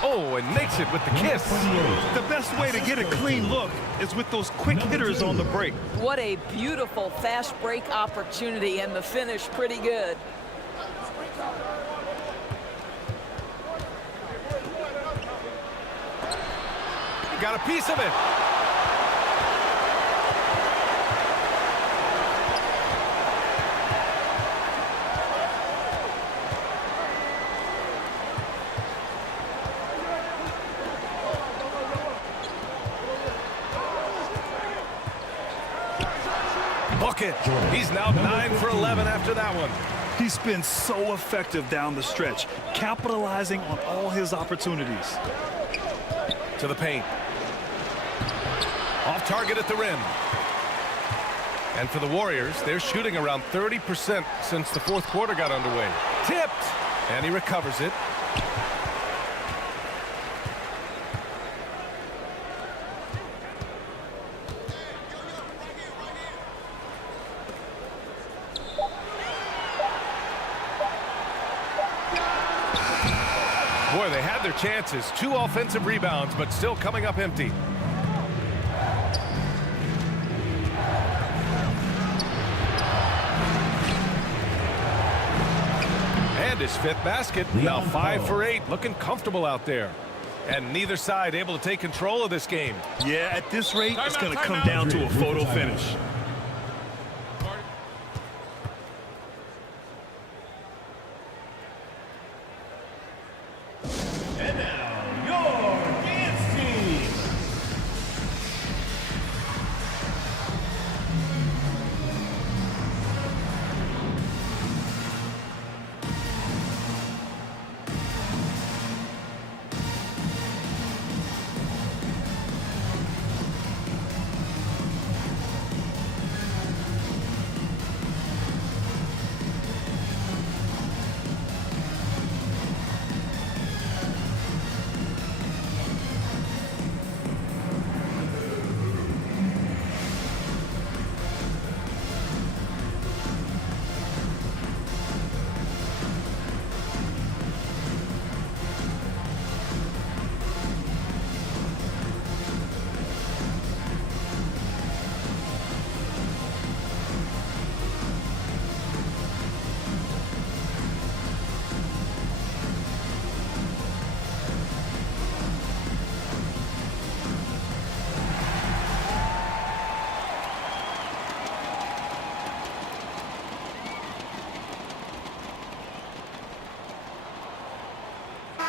Oh, and makes it with the kiss. The best way to get a clean look is with those quick hitters on the break. What a beautiful fast break opportunity, and the finish pretty good. Got a piece of it. Bucket. He's now 9 for 11 after that one. He's been so effective down the stretch, capitalizing on all his opportunities. To the paint. Off target at the rim. And for the Warriors, they're shooting around 30% since the fourth quarter got underway. Tipped! And he recovers it. Boy, they had their chances. 2 offensive rebounds, but still coming up empty. And his 5th basket. Now 5 for 8. Looking comfortable out there. And neither side able to take control of this game. Yeah, at this rate, it's going to come down to a photo finish. And now, your dance team.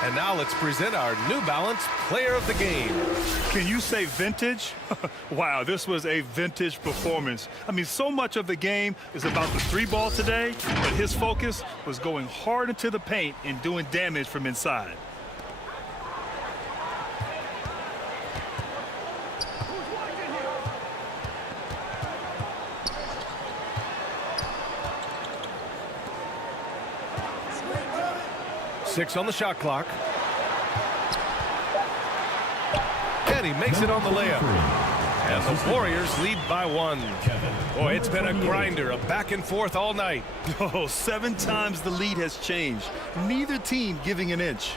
And now let's present our New Balance Player of the Game. Can you say vintage? Wow, this was a vintage performance. I mean, so much of the game is about the 3-ball today, but his focus was going hard into the paint and doing damage from inside. Six on the shot clock. And he makes it on the layup. And the Warriors lead by 1. Boy, it's been a grinder, a back and forth all night. Oh, 7 times the lead has changed. Neither team giving an inch.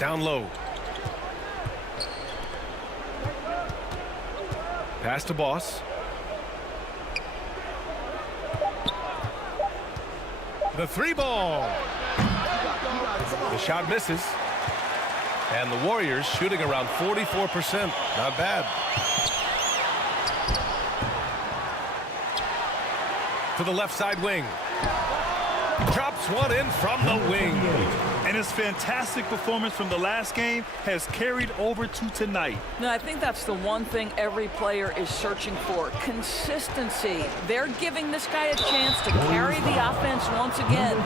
Down low. Pass to Boss. The 3-ball. The shot misses. And the Warriors shooting around 44%. Not bad. To the left side wing. Drops one in from the wing. And his fantastic performance from the last game has carried over to tonight. No, I think that's the one thing every player is searching for. Consistency. They're giving this guy a chance to carry the offense once again.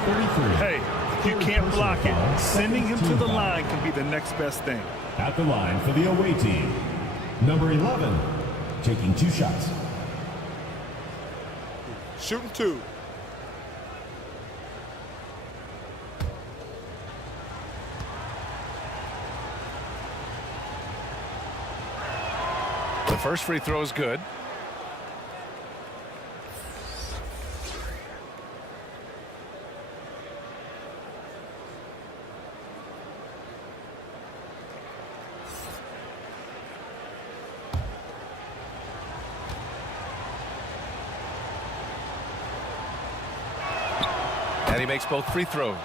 Hey, if you can't block it, sending him to the line can be the next best thing. At the line for the away team, number 11, taking 2 shots. Shooting 2. The first free throw is good. And he makes both free throws.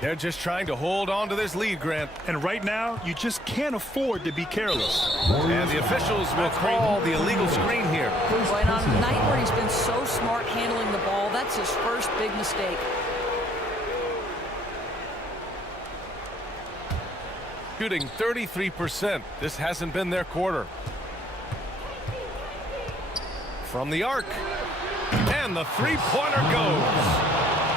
They're just trying to hold on to this lead, Grant. And right now, you just can't afford to be careless. And the officials will call the illegal screen here. Boy, and on a night where he's been so smart handling the ball, that's his first big mistake. Shooting 33%. This hasn't been their quarter. From the arc. And the 3-pointer goes.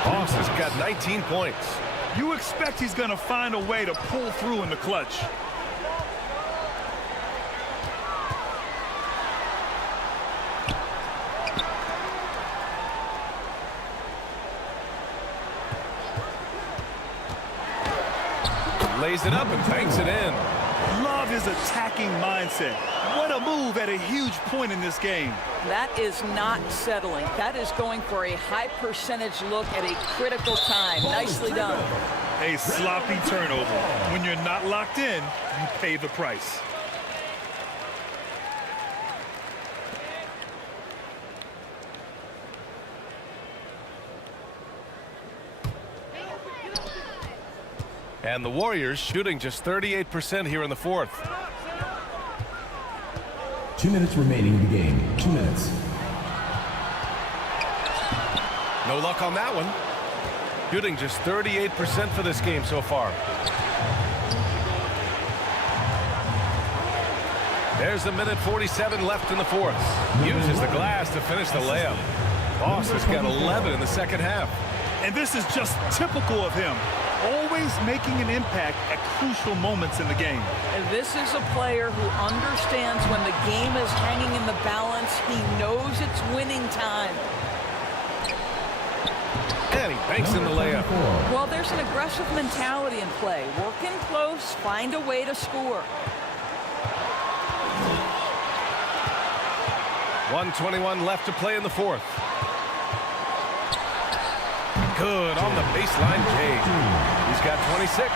Boss has got 19 points. You expect he's going to find a way to pull through in the clutch. Lays it up and banks it in. Love his attacking mindset. What a move at a huge point in this game. That is not settling. That is going for a high percentage look at a critical time. Nicely done. A sloppy turnover. When you're not locked in, you pay the price. And the Warriors shooting just 38% here in the fourth. 2 minutes remaining in the game. 2 minutes. No luck on that one. Shooting just 38% for this game so far. There's a minute 47 left in the fourth. Uses the glass to finish the layup. Boss has got 11 in the second half. And this is just typical of him. Always making an impact at crucial moments in the game. And this is a player who understands when the game is hanging in the balance. He knows it's winning time. And he banks in the layup. Well, there's an aggressive mentality in play. Work in close, find a way to score. 1:21 left to play in the fourth. Good on the baseline, Jay. He's got 26.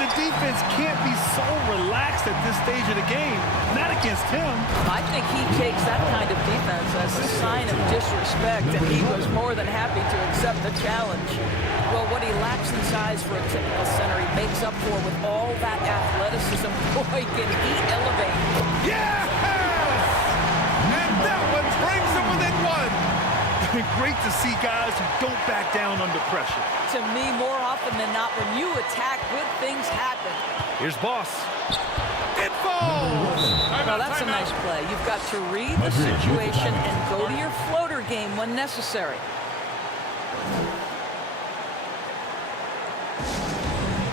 The defense can't be so relaxed at this stage of the game. Not against him. I think he takes that kind of defense as a sign of disrespect, and he was more than happy to accept the challenge. Well, what he lacks in size for a typical center, he makes up for with all that athleticism. Boy, can he elevate. Yes! And that one brings him within one. been great to see guys who don't back down under pressure. To me, more often than not, when you attack, good things happen. Here's Boss. It falls! Well, that's a nice play. You've got to read the situation and go to your floater game when necessary.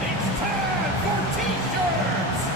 It's time for T-shirts!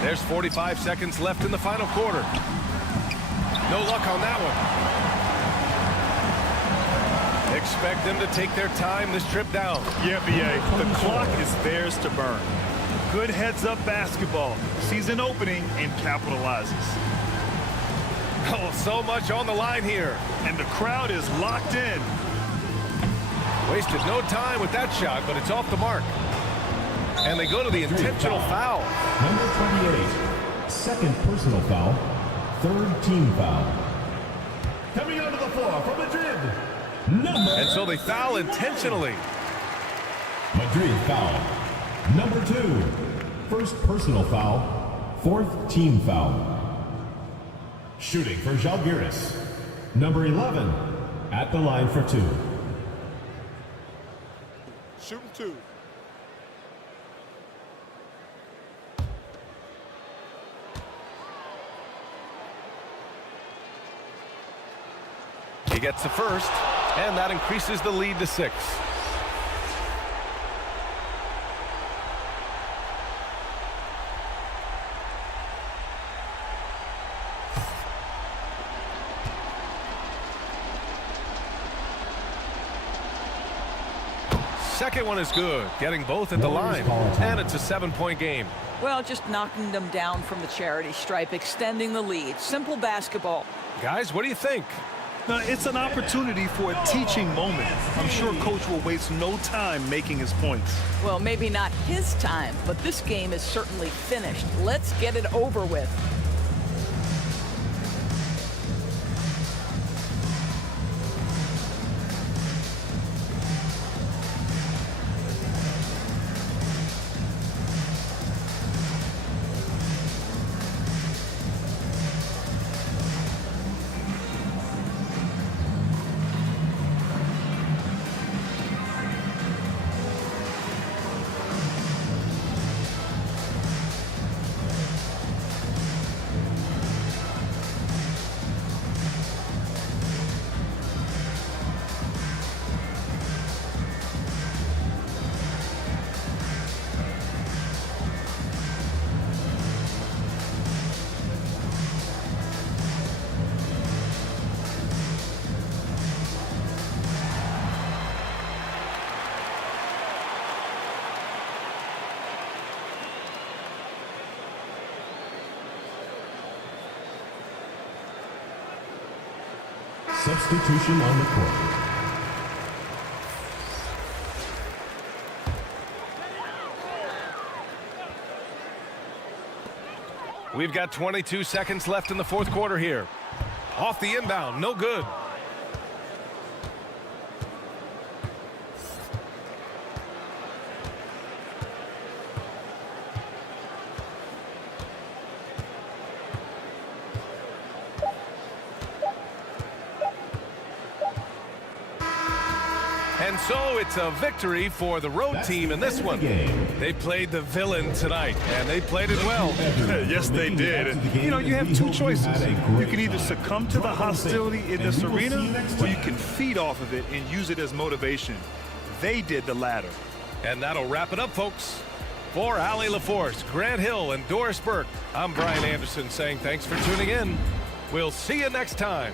There's 45 seconds left in the final quarter. No luck on that one. Expect them to take their time this trip down. Yeah, BA, the clock is theirs to burn. Good heads-up basketball. Season opening and capitalizes. Oh, so much on the line here. And the crowd is locked in. Wasted no time with that shot, but it's off the mark. And they go to the intentional foul. Number 28, second personal foul, third team foul. Coming onto the floor from Madrid, number... And so they foul intentionally. Madrid foul. Number 2, first personal foul, fourth team foul. Shooting for Žalgiris, number 11, at the line for 2. Shooting 2. He gets the first, and that increases the lead to 6. Second one is good, getting both at the line, and it's a 7-point game. Well, just knocking them down from the charity stripe, extending the lead. Simple basketball. Guys, what do you think? Now, it's an opportunity for a teaching moment. I'm sure Coach will waste no time making his points. Well, maybe not his time, but this game is certainly finished. Let's get it over with. Substitution on the court. We've got 22 seconds left in the fourth quarter here. Off the inbound, no good. And so it's a victory for the road team in this one. They played the villain tonight, and they played it well. Yes, they did. And, you know, you have two choices. You can either succumb to the hostility in this arena, or you can feed off of it and use it as motivation. They did the latter. And that'll wrap it up, folks. For Allie LaForce, Grant Hill, and Doris Burke, I'm Brian Anderson saying thanks for tuning in. We'll see you next time.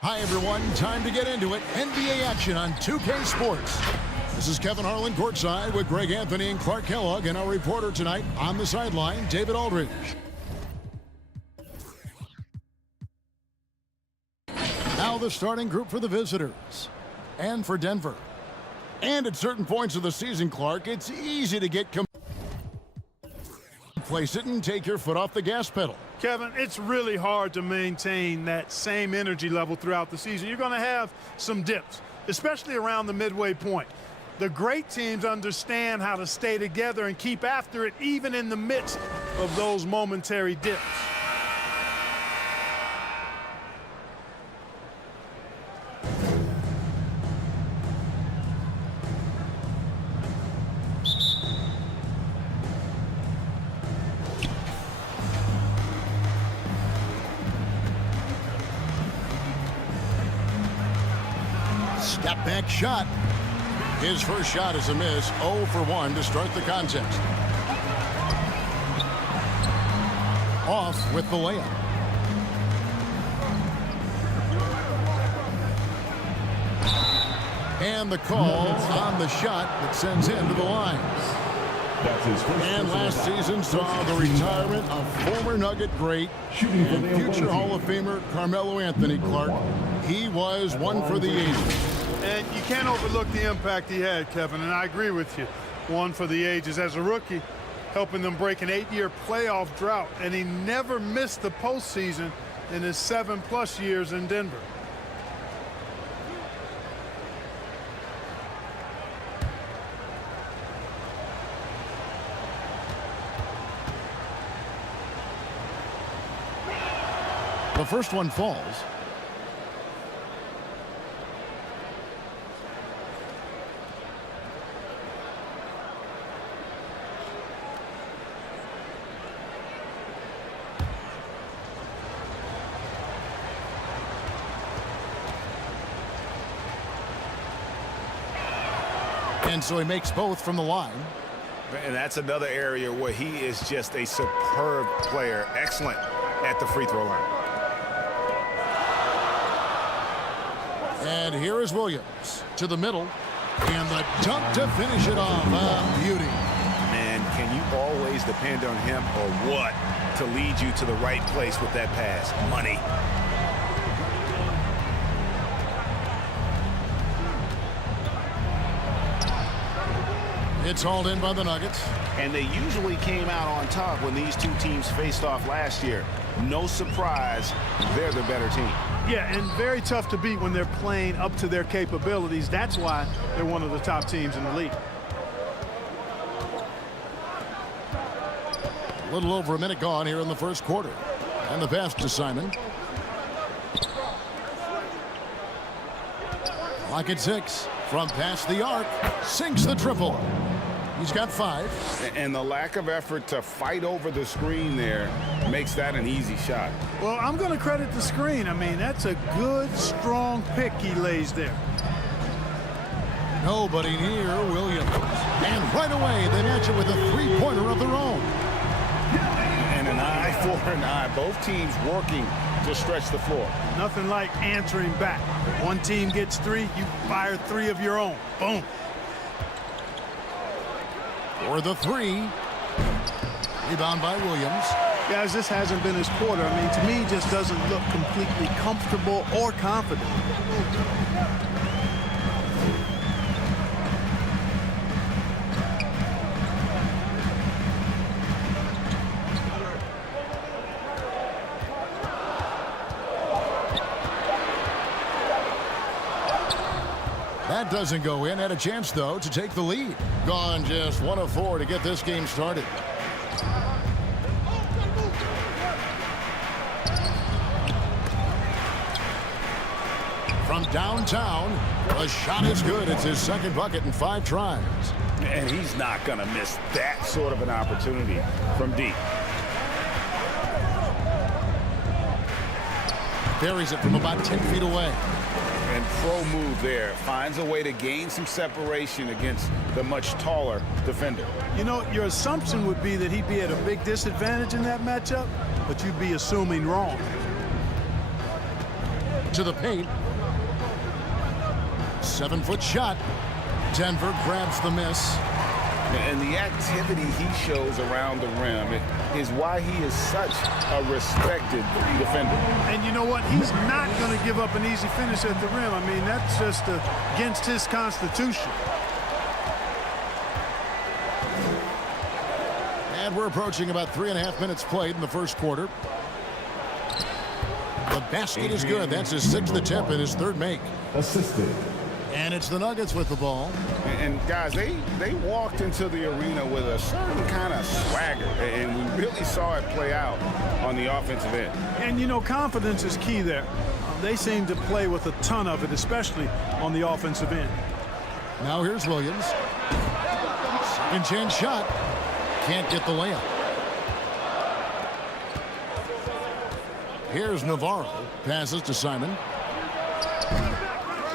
Hi, everyone. Time to get into it. NBA action on 2K Sports. This is Kevin Harlan courtside with Greg Anthony and Clark Kellogg, and our reporter tonight on the sideline, David Aldridge. Now the starting group for the visitors and for Denver. And at certain points of the season, Clark, it's easy to get complacent and take your foot off the gas pedal. Kevin, it's really hard to maintain that same energy level throughout the season. You're going to have some dips, especially around the midway point. The great teams understand how to stay together and keep after it even in the midst of those momentary dips. Step back shot. His first shot is a miss. 0 for 1 to start the contest. Off with the layup. And the call on the shot that sends him to the line. And last season saw the retirement of former Nugget great and future Hall of Famer Carmelo Anthony. Clark. He was one for the ages. And you can't overlook the impact he had, Kevin, and I agree with you. One for the ages. As a rookie, helping them break an 8-year playoff drought, and he never missed the postseason in his 7+ years in Denver. The first one falls. And so he makes both from the line. And that's another area where he is just a superb player. Excellent at the free throw line. And here is Williams to the middle. And the dunk to finish it off. Beauty. Man, can you always depend on him or what to lead you to the right place with that pass? Money. It's hauled in by the Nuggets. And they usually came out on top when these two teams faced off last year. No surprise, they're the better team. Yeah, and very tough to beat when they're playing up to their capabilities. That's why they're one of the top teams in the league. A little over a minute gone here in the first quarter. And the pass to Simon. Lock at 6. From past the arc. Sinks the triple. He's got 5. And the lack of effort to fight over the screen there makes that an easy shot. Well, I'm going to credit the screen. I mean, that's a good, strong pick he lays there. Nobody near Williams. And right away, they match it with a three-pointer of their own. And an eye for an eye. Both teams working to stretch the floor. Nothing like answering back. One team gets 3, you fire 3 of your own. Boom. For the 3. Rebound by Williams. Guys, this hasn't been his quarter. I mean, to me, just doesn't look completely comfortable or confident. That doesn't go in. Had a chance, though, to take the lead. Gone just 1 of 4 to get this game started. From downtown, the shot is good. It's his second bucket in 5 tries. And he's not going to miss that sort of an opportunity from deep. Buries it from about 10 feet away. And pro move there. Finds a way to gain some separation against the much taller defender. You know, your assumption would be that he'd be at a big disadvantage in that matchup, but you'd be assuming wrong. To the paint. 7-foot shot. Denver grabs the miss. And the activity he shows around the rim is why he is such a respected defender. And you know what? He's not going to give up an easy finish at the rim. I mean, that's just against his constitution. And we're approaching about 3.5 minutes played in the first quarter. The basket is good. That's his 6th attempt and his 3rd make. Assisted. And it's the Nuggets with the ball. And guys, they walked into the arena with a certain kind of swagger, and we really saw it play out on the offensive end. And, you know, confidence is key there. They seem to play with a ton of it, especially on the offensive end. Now here's Williams. Second chance shot. Can't get the layup. Here's Navarro. Passes to Simon.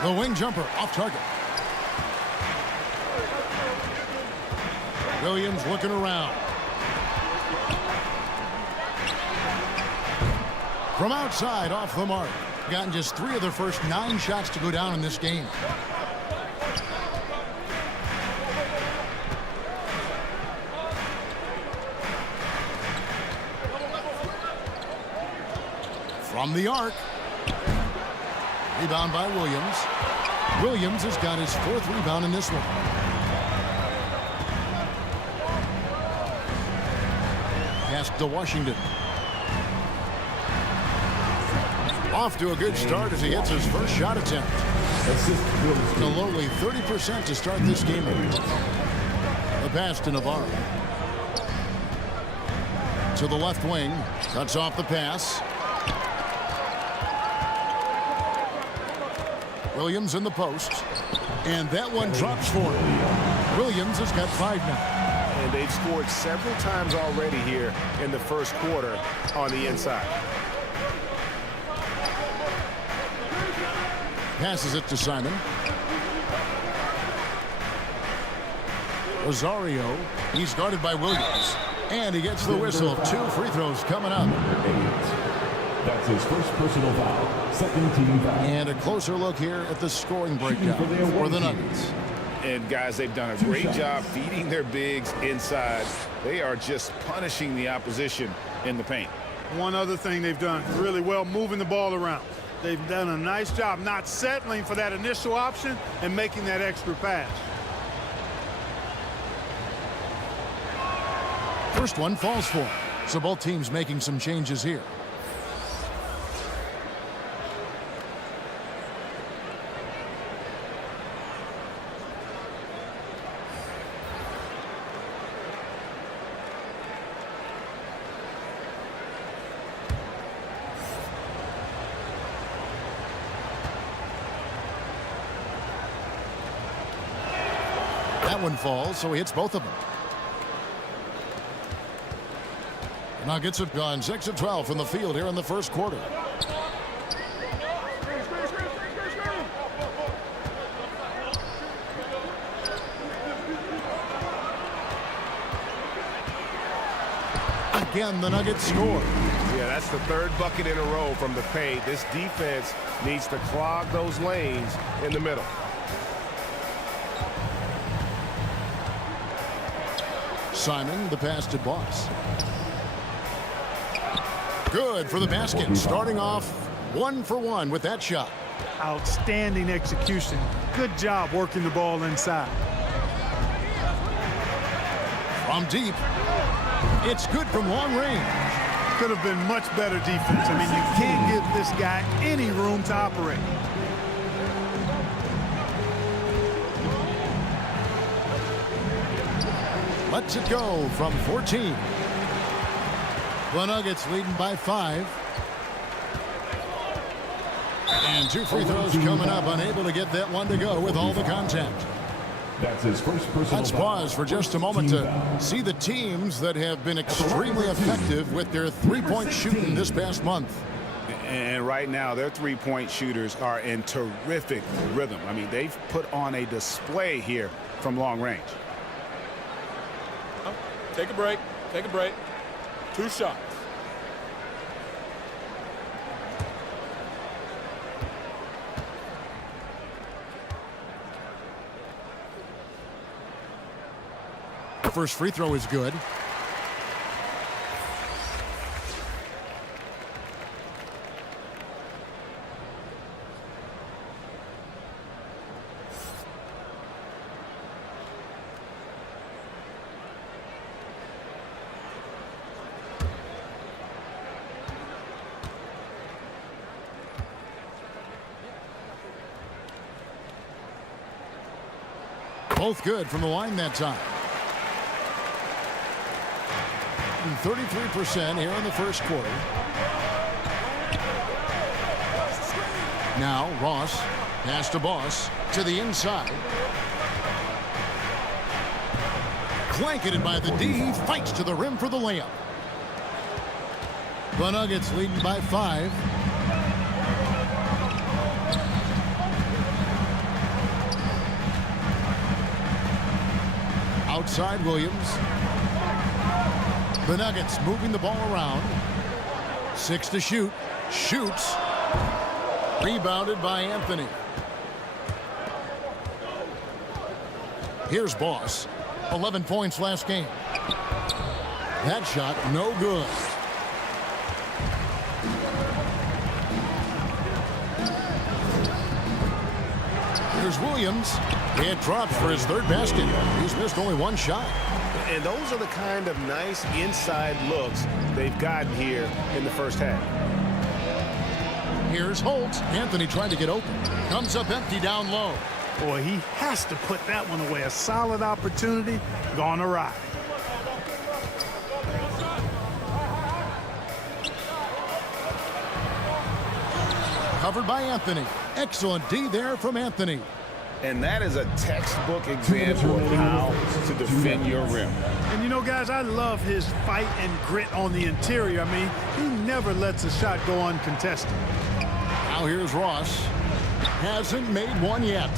The wing jumper off target. Williams looking around. From outside, off the mark. Gotten just 3 of their first 9 shots to go down in this game. From the arc. Rebound by Williams. Williams has got his 4th rebound in this one. Pass to Washington. Off to a good start as he gets his first shot attempt. A lowly 30% to start this game. The pass to Navarro. To the left wing. Cuts off the pass. Williams in the post. And that one drops for him. Williams has got 5 now. And they've scored several times already here in the first quarter on the inside. Passes it to Simon. Rosario. He's guarded by Williams. And he gets the whistle. 2 free throws coming up. That's his first personal foul. Second team foul. And a closer look here at the scoring breakdown for the Nuggets. And guys, they've done a great job feeding their bigs inside. They are just punishing the opposition in the paint. One other thing they've done really well, moving the ball around. They've done a nice job not settling for that initial option and making that extra pass. First one falls for him. So both teams making some changes here. That one falls, so he hits both of them. Nuggets have gone 6 of 12 from the field here in the first quarter. Again, the Nuggets score. Yeah, that's the third bucket in a row from the paint. This defense needs to clog those lanes in the middle. Simon, the pass to Boss. Good for the basket. Starting off 1 for 1 with that shot. Outstanding execution. Good job working the ball inside. From deep. It's good from long range. Could have been much better defense. I mean, you can't give this guy any room to operate. Lets it go from 14. The Nuggets leading by 5. And 2 free throws coming up. Unable to get that one to go with all the contact. That's his first personal. Let's pause for just a moment to see the teams that have been extremely effective with their three-point shooting this past month. And right now, their three-point shooters are in terrific rhythm. I mean, they've put on a display here from long range. Take a break. Take a break. 2 shots. First free throw is good. Both good from the line that time. 33% here in the first quarter. Now Ross pass to Boss to the inside. Blanketed by the D, fights to the rim for the layup. The Nuggets leading by 5. Outside Williams. The Nuggets moving the ball around. 6 to shoot. Shoots. Rebounded by Anthony. Here's Boss. 11 points last game. That shot no good. Here's Williams. It drops for his 3rd basket. He's missed only 1 shot. And those are the kind of nice inside looks they've gotten here in the first half. Here's Holt. Anthony trying to get open. Comes up empty down low. Boy, he has to put that one away. A solid opportunity gone awry. Covered by Anthony. Excellent D there from Anthony. And that is a textbook example of how to defend your rim. And you know, guys, I love his fight and grit on the interior. I mean, he never lets a shot go uncontested. Now here's Ross. Hasn't made one yet.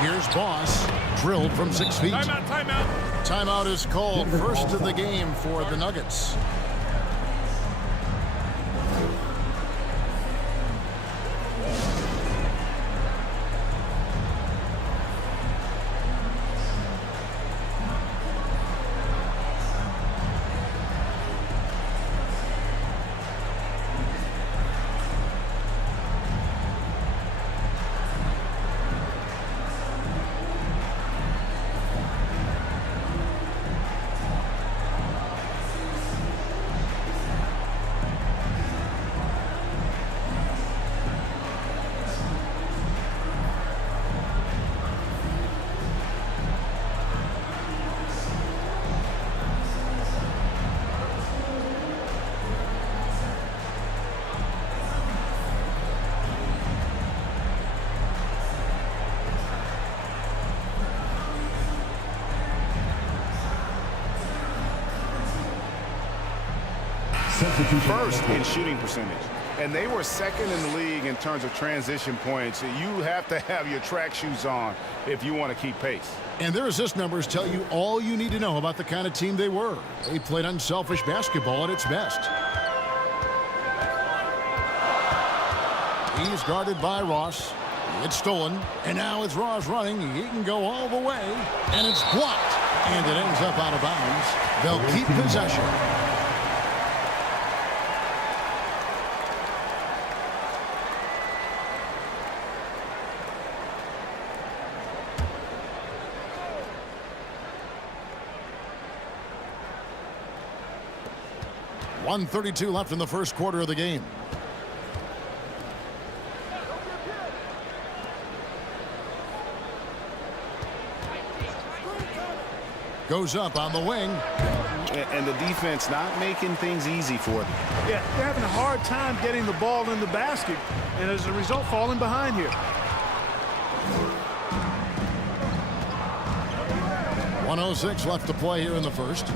Here's Boss. Drilled from 6 feet. Timeout, timeout. Timeout is called. First of the game for the Nuggets. first in shooting percentage. And they were second in the league in terms of transition points. You have to have your track shoes on if you want to keep pace. And their assist numbers tell you all you need to know about the kind of team they were. They played unselfish basketball at its best. He's guarded by Ross. It's stolen, and now it's Ross running. He can go all the way, and it's blocked. And it ends up out of bounds. They'll keep possession. .132 left in the first quarter of the game. Goes up on the wing. And the defense not making things easy for them. Yeah, they're having a hard time getting the ball in the basket, and as a result, falling behind here. 1:06 left to play here in the first.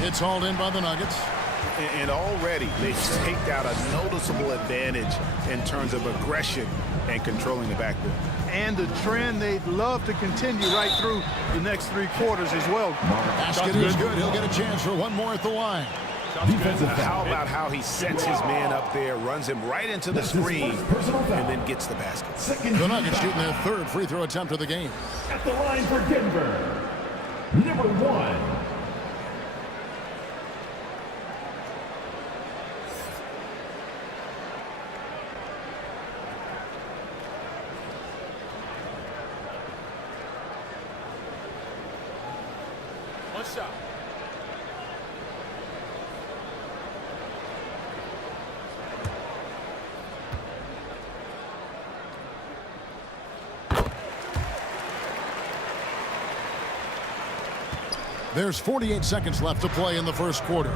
It's hauled in by the Nuggets. And already they've staked out a noticeable advantage in terms of aggression and controlling the backboard. And the trend they'd love to continue right through the next 3 quarters as well. Basket is good. He'll get a chance for one more at the line. How about how he sets his man up there, runs him right into the screen, and then gets the basket. The Nuggets shooting their 3rd free throw attempt of the game. At the line for Denver, number 1. One shot. There's 48 seconds left to play in the first quarter.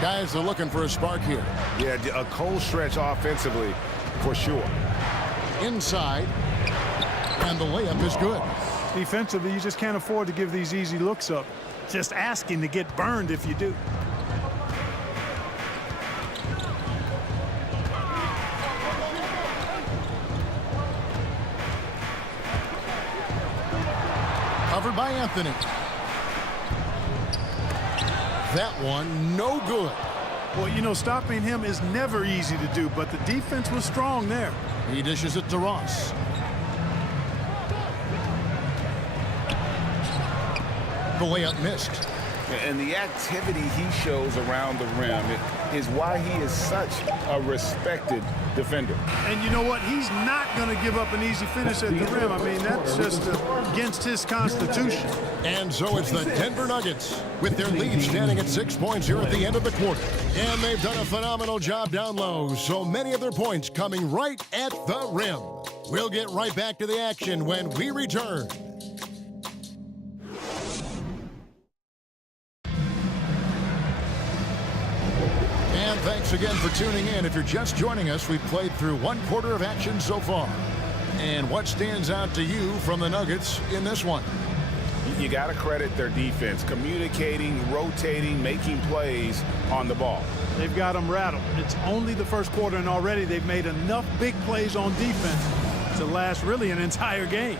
Guys are looking for a spark here. Yeah, a cold stretch offensively, for sure. Inside, and the layup is good. Defensively, you just can't afford to give these easy looks up. Just asking to get burned if you do. Covered by Anthony. That one, no good. Well, you know, stopping him is never easy to do, but the defense was strong there. He dishes it to Ross. The layup missed. And the activity he shows around the rim is why he is such a respected defender. And you know what? He's not going to give up an easy finish at the rim. I mean, that's just against his constitution. And so it's the Denver Nuggets with their lead standing at 6 points here at the end of the quarter. And they've done a phenomenal job down low. So many of their points coming right at the rim. We'll get right back to the action when we return. Thanks again for tuning in. If you're just joining us, we've played through 1 quarter of action so far. And what stands out to you from the Nuggets in this one? You got to credit their defense, communicating, rotating, making plays on the ball. They've got them rattled. It's only the first quarter, and already they've made enough big plays on defense to last really an entire game.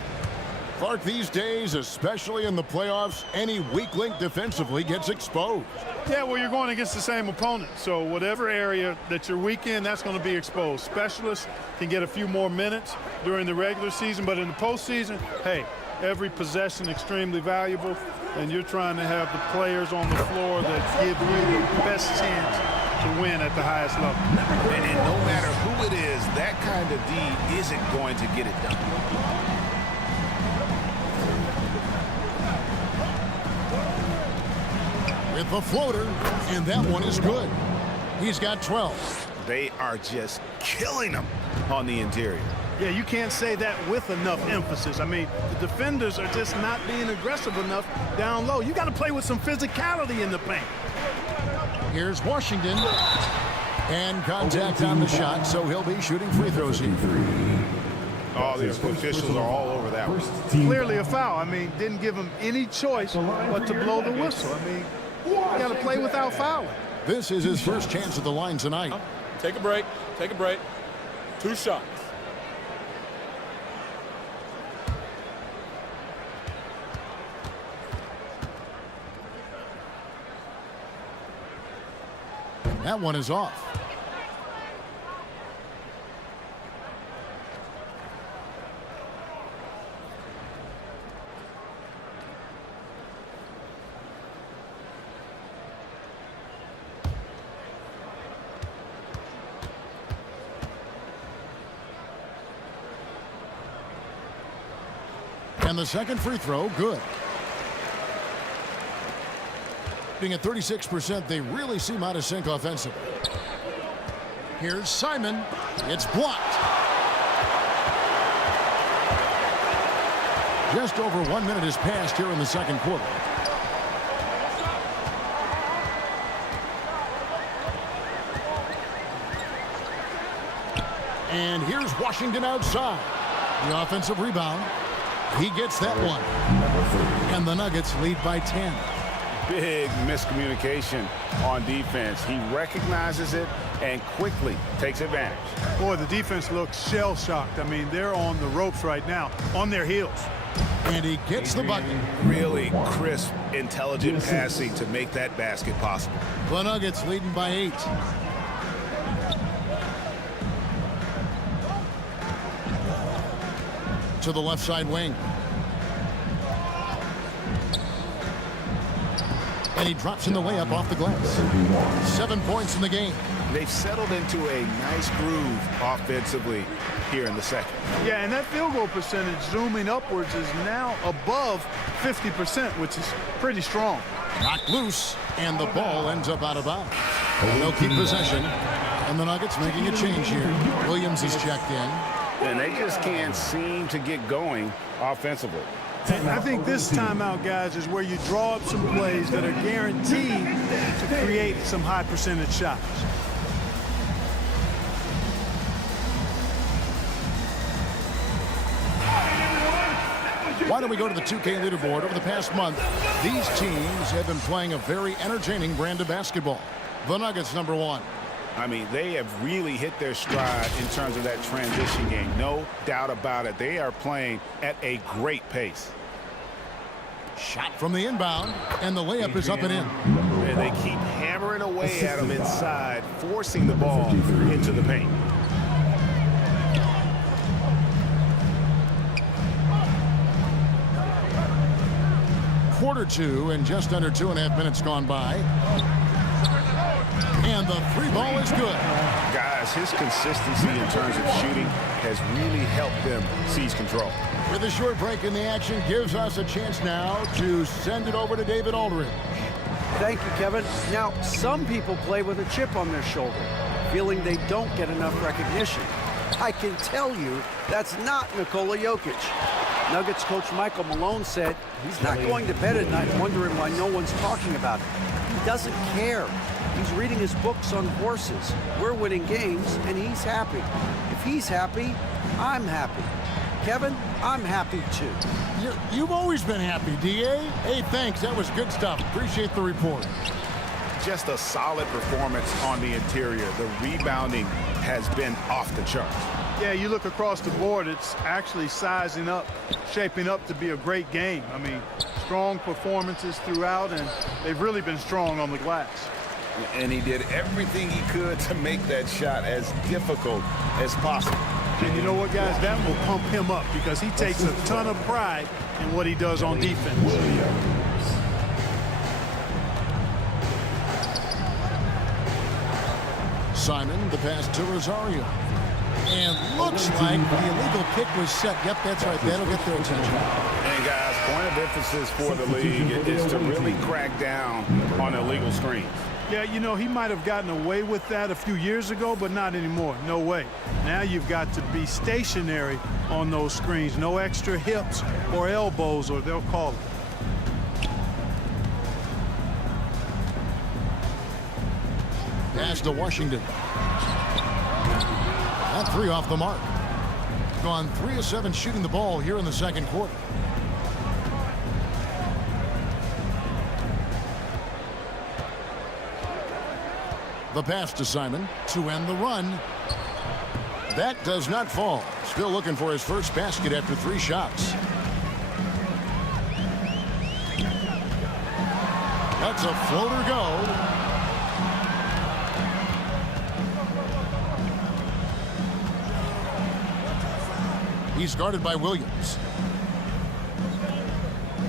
Clark, these days, especially in the playoffs, any weak link defensively gets exposed. Yeah, well, you're going against the same opponent. So whatever area that you're weak in, that's going to be exposed. Specialists can get a few more minutes during the regular season, but in the postseason, hey, every possession extremely valuable, and you're trying to have the players on the floor that give you the best chance to win at the highest level. And no matter who it is, that kind of D isn't going to get it done. With the floater, and that one is good. He's got 12. They are just killing them on the interior. Yeah, you can't say that with enough emphasis. I mean, the defenders are just not being aggressive enough down low. You got to play with some physicality in the paint. Here's Washington. And contact on the shot, so he'll be shooting free throws here. Oh, the officials are all over that one. Clearly a foul. I mean, didn't give him any choice but to blow the whistle. I mean, you got to play without fouling. This is his first chance at the line tonight. Take a break. Take a break. 2 shots. That one is off. And the second free throw, good. Being at 36%, they really seem out of sync offensively. Here's Simon. It's blocked. Just over 1 minute has passed here in the second quarter. And here's Washington outside. The offensive rebound. He gets that one. And the Nuggets lead by 10. Big miscommunication on defense. He recognizes it and quickly takes advantage. Boy, the defense looks shell-shocked. I mean, they're on the ropes right now, on their heels. And he gets the bucket. Really crisp, intelligent passing to make that basket possible. The Nuggets leading by 8. To the left side wing. And he drops in the layup off the glass. 7 points in the game. They've settled into a nice groove offensively here in the second. Yeah, and that field goal percentage zooming upwards is now above 50%, which is pretty strong. Knocked loose, and the ball ends up out of bounds. They'll keep possession. And the Nuggets making a change here. Williams is checked in. And they just can't seem to get going offensively. I think this timeout, guys, is where you draw up some plays that are guaranteed to create some high percentage shots. Why don't we go to the 2K leaderboard? Over the past month, these teams have been playing a very entertaining brand of basketball. The Nuggets, number 1. I mean, they have really hit their stride in terms of that transition game. No doubt about it. They are playing at a great pace. Shot from the inbound, and the layup is up and in. And they keep hammering away at them inside, forcing the ball into the paint. Quarter 2, and just under 2.5 minutes gone by. And the 3 ball is good. Guys, his consistency in terms of shooting has really helped them seize control. With a short break in the action, gives us a chance now to send it over to David Aldridge. Thank you, Kevin. Now, some people play with a chip on their shoulder, feeling they don't get enough recognition. I can tell you that's not Nikola Jokic. Nuggets coach Michael Malone said he's not going to bed at night wondering why no one's talking about him. He doesn't care. He's reading his books on horses. We're winning games, and he's happy. If he's happy, I'm happy. Kevin, I'm happy too. You've always been happy, D.A. Hey, thanks. That was good stuff. Appreciate the report. Just a solid performance on the interior. The rebounding has been off the charts. Yeah, you look across the board, it's actually sizing up, shaping up to be a great game. I mean, strong performances throughout, and they've really been strong on the glass. And he did everything he could to make that shot as difficult as possible. And you know what, guys? That will pump him up because he takes a ton of pride in what he does on defense. Simon, the pass to Rosario. And looks like the illegal kick was set. Yep, that's right. That'll get their attention. And guys, point of emphasis for the league is to really crack down on illegal screens. Yeah, you know, he might have gotten away with that a few years ago, but not anymore. No way. Now you've got to be stationary on those screens. No extra hips or elbows, or they'll call it. Pass to Washington. That 3 off the mark. Gone 3 of 7 shooting the ball here in the second quarter. The pass to Simon to end the run. That does not fall. Still looking for his first basket after 3 shots. That's a floater go. He's guarded by Williams.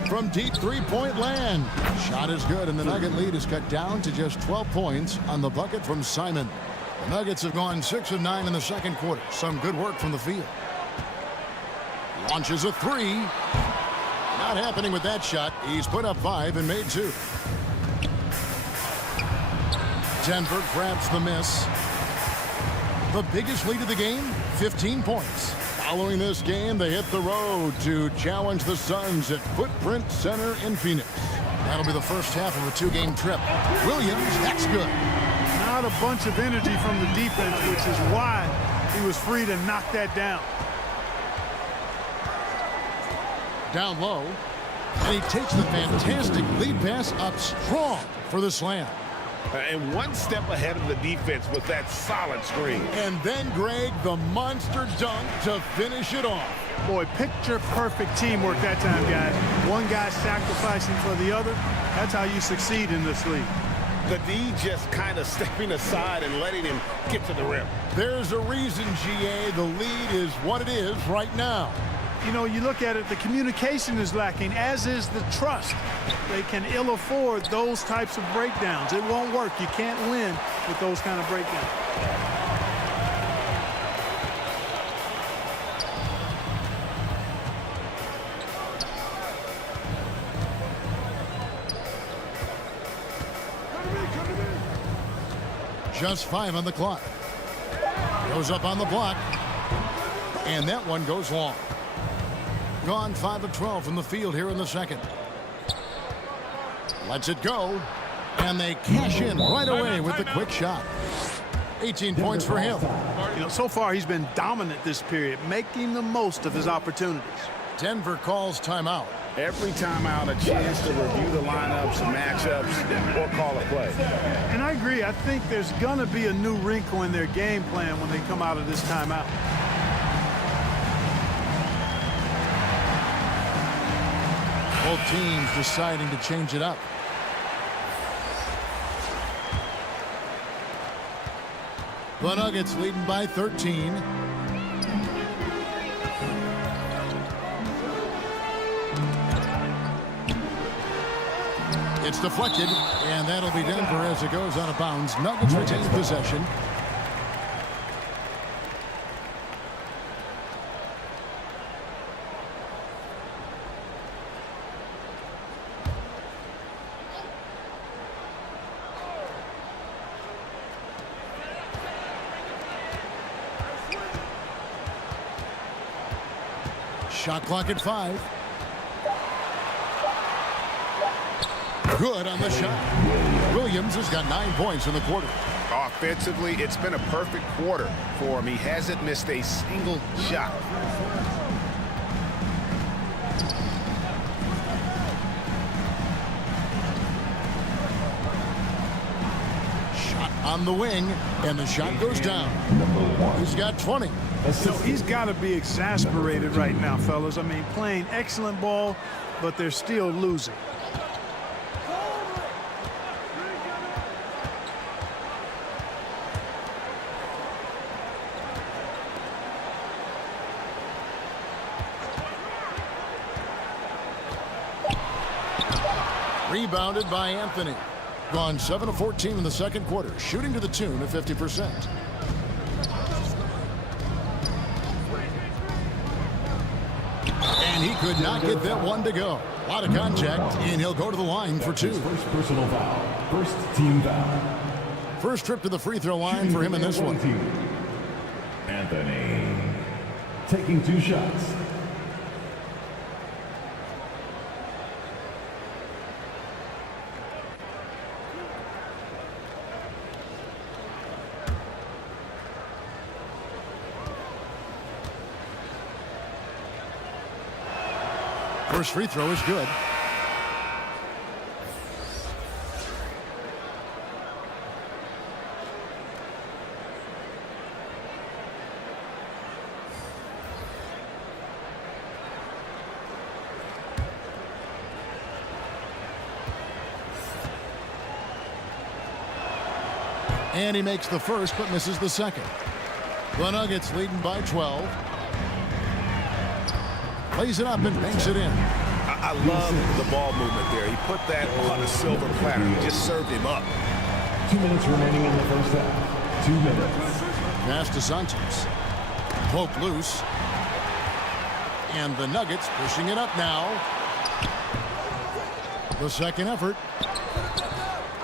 From deep three-point land. Shot is good, and the Nugget lead is cut down to just 12 points on the bucket from Simon. The Nuggets have gone 6 of 9 in the second quarter. Some good work from the field. Launches a 3. Not happening with that shot. He's put up 5 and made 2. Denver grabs the miss. The biggest lead of the game, 15 points. Following this game, they hit the road to challenge the Suns at Footprint Center in Phoenix. That'll be the first half of a 2-game trip. Williams, that's good. Not a bunch of energy from the defense, which is why he was free to knock that down. Down low, and he takes the fantastic lead pass up strong for the slam. And one step ahead of the defense with that solid screen. And then, Greg, the monster dunk to finish it off. Boy, picture-perfect teamwork that time, guys. One guy sacrificing for the other. That's how you succeed in this league. The D just kind of stepping aside and letting him get to the rim. There's a reason, GA, the lead is what it is right now. You know, you look at it, the communication is lacking, as is the trust. They can ill afford those types of breakdowns. It won't work. You can't win with those kind of breakdowns. Just 5 on the clock. Goes up on the block. And that one goes long. Gone 5 of 12 from the field here in the second. Lets it go. And they cash in right away with the quick shot. 18 points for him. You know, so far he's been dominant this period, making the most of his opportunities. Denver calls timeout. Every timeout, a chance to review the lineups, matchups, or call a play. And I agree. I think there's going to be a new wrinkle in their game plan when they come out of this timeout. Both teams deciding to change it up. The Nuggets leading by 13. It's deflected, and that'll be Denver as it goes out of bounds. Nuggets retain possession. Shot clock at 5. Good on the shot. Williams has got 9 points in the quarter. Offensively, it's been a perfect quarter for him. He hasn't missed a single shot. Shot on the wing, and the shot goes down. He's got 20. So he's got to be exasperated right now, fellas. I mean, playing excellent ball, but they're still losing. Rebounded by Anthony. Gone 7 of 14 in the second quarter, shooting to the tune of 50%. And he could not get that one to go. A lot of contact, and he'll go to the line for 2. First personal foul. First team foul. First trip to the free throw line for him in this one. Anthony taking 2 shots. First free throw is good. And he makes the first, but misses the second. The Nuggets leading by 12. Plays it up and banks it in. I love the ball movement there. He put that on a silver platter. He just served him up. 2 minutes remaining in the first half. 2 minutes. Pass to Santos. Poke loose. And the Nuggets pushing it up now. The second effort.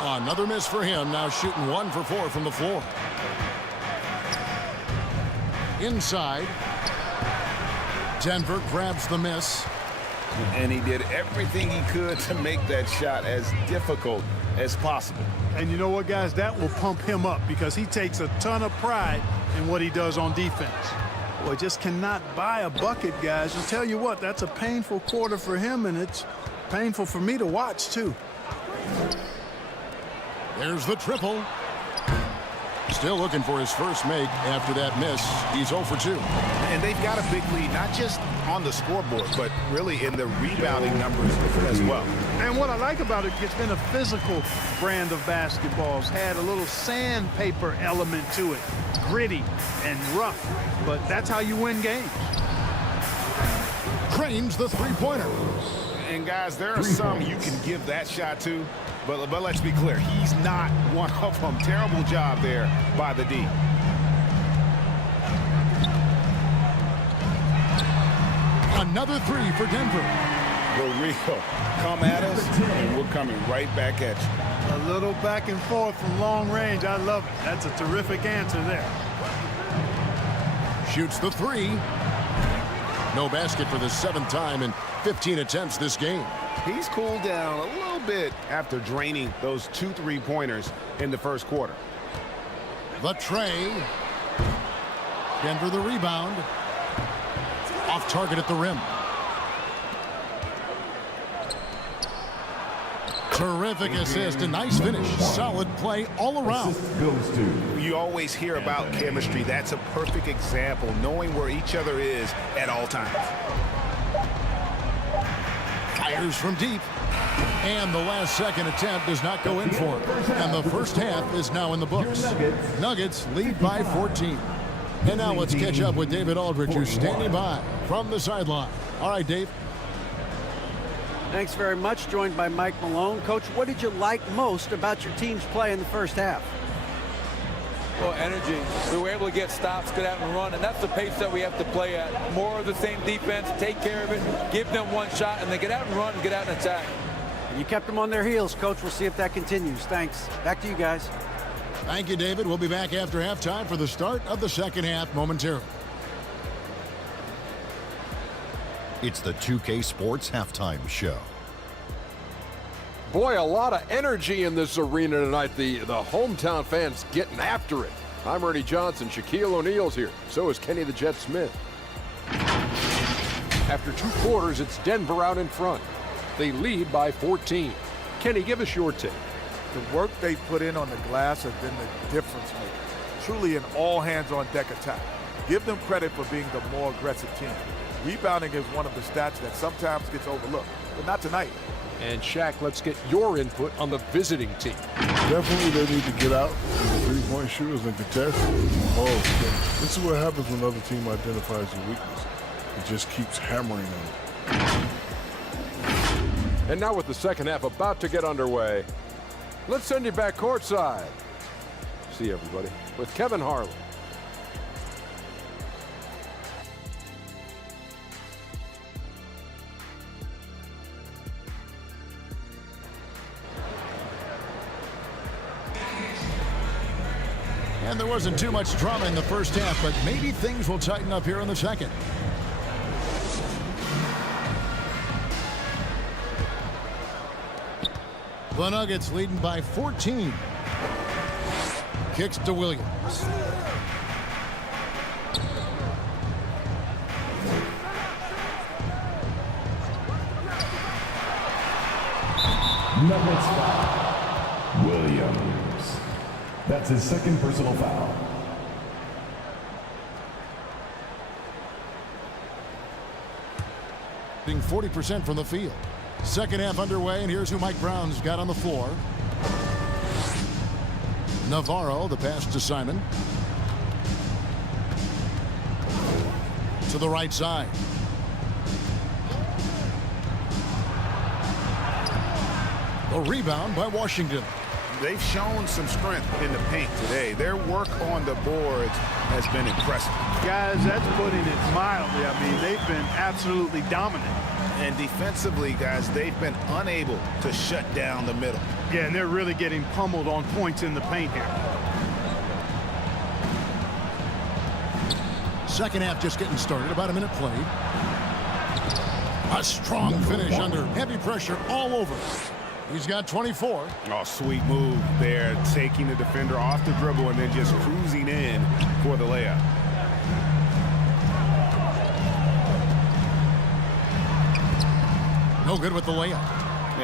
Another miss for him. Now shooting 1 for 4 from the floor. Inside. Denver grabs the miss. And he did everything he could to make that shot as difficult as possible. And you know what, guys? That will pump him up because he takes a ton of pride in what he does on defense. Boy, just cannot buy a bucket, guys. I'll tell you what, that's a painful quarter for him, and it's painful for me to watch, too. There's the triple. Still looking for his first make after that miss. He's 0 for 2. And they've got a big lead, not just on the scoreboard, but really in the rebounding numbers as well. And what I like about it, it's been a physical brand of basketball. It's had a little sandpaper element to it. Gritty and rough, but that's how you win games. Cranes the three-pointer. And guys, there are some you can give that shot to, but let's be clear, he's not one of them. Terrible job there by the D. Another 3 for Denver. For real. Come at us, and we're coming right back at you. A little back and forth from long range. I love it. That's a terrific answer there. Shoots the 3. No basket for the 7th time in 15 attempts this game. He's cooled down a little bit after draining those 2 3-pointers in the first quarter. The tray. Denver the rebound. Off target at the rim. Terrific assist, a nice finish. Solid play all around. You always hear about chemistry. That's a perfect example, knowing where each other is at all times. Fires from deep. And the last second attempt does not go in for it. And the first half is now in the books. Nuggets lead by 14. And now let's catch up with David Aldridge, who's standing by from the sideline. All right, Dave. Thanks very much. Joined by Mike Malone. Coach, what did you like most about your team's play in the first half? Well, energy. We were able to get stops, get out and run, and that's the pace that we have to play at. More of the same defense, take care of it, give them one shot, and then get out and run and get out and attack. You kept them on their heels, Coach. We'll see if that continues. Thanks. Back to you guys. Thank you, David. We'll be back after halftime for the start of the second half momentarily. It's the 2K Sports Halftime Show. Boy, a lot of energy in this arena tonight. The hometown fans getting after it. I'm Ernie Johnson. Shaquille O'Neal's here. So is Kenny the Jet Smith. After 2 quarters, it's Denver out in front. They lead by 14. Kenny, give us your take. The work they put in on the glass has been the difference maker. Truly an all-hands-on-deck attack. Give them credit for being the more aggressive team. Rebounding is one of the stats that sometimes gets overlooked, but not tonight. And Shaq, let's get your input on the visiting team. Definitely they need to get out with the three-point shooters and contest. Oh, this is what happens when another team identifies a weakness. It just keeps hammering them. And now with the second half about to get underway, let's send you back courtside. See you, everybody, with Kevin Harlan. And there wasn't too much drama in the first half, but maybe things will tighten up here in the second. The Nuggets leading by 14. Kicks to Williams. Nuggets foul. Williams. That's his second personal foul. Being 40% from the field. Second half underway, and here's who Mike Brown's got on the floor. Navarro, the pass to Simon. To the right side. A rebound by Washington. They've shown some strength in the paint today. Their work on the boards has been impressive. Guys, that's putting it mildly. I mean, they've been absolutely dominant. And defensively, guys, they've been unable to shut down the middle. Yeah, and they're really getting pummeled on points in the paint here. Second half just getting started. About a minute played. A strong finish under heavy pressure all over. He's got 24. Oh, sweet move there, taking the defender off the dribble and then just cruising in for the layup. No good with the layup.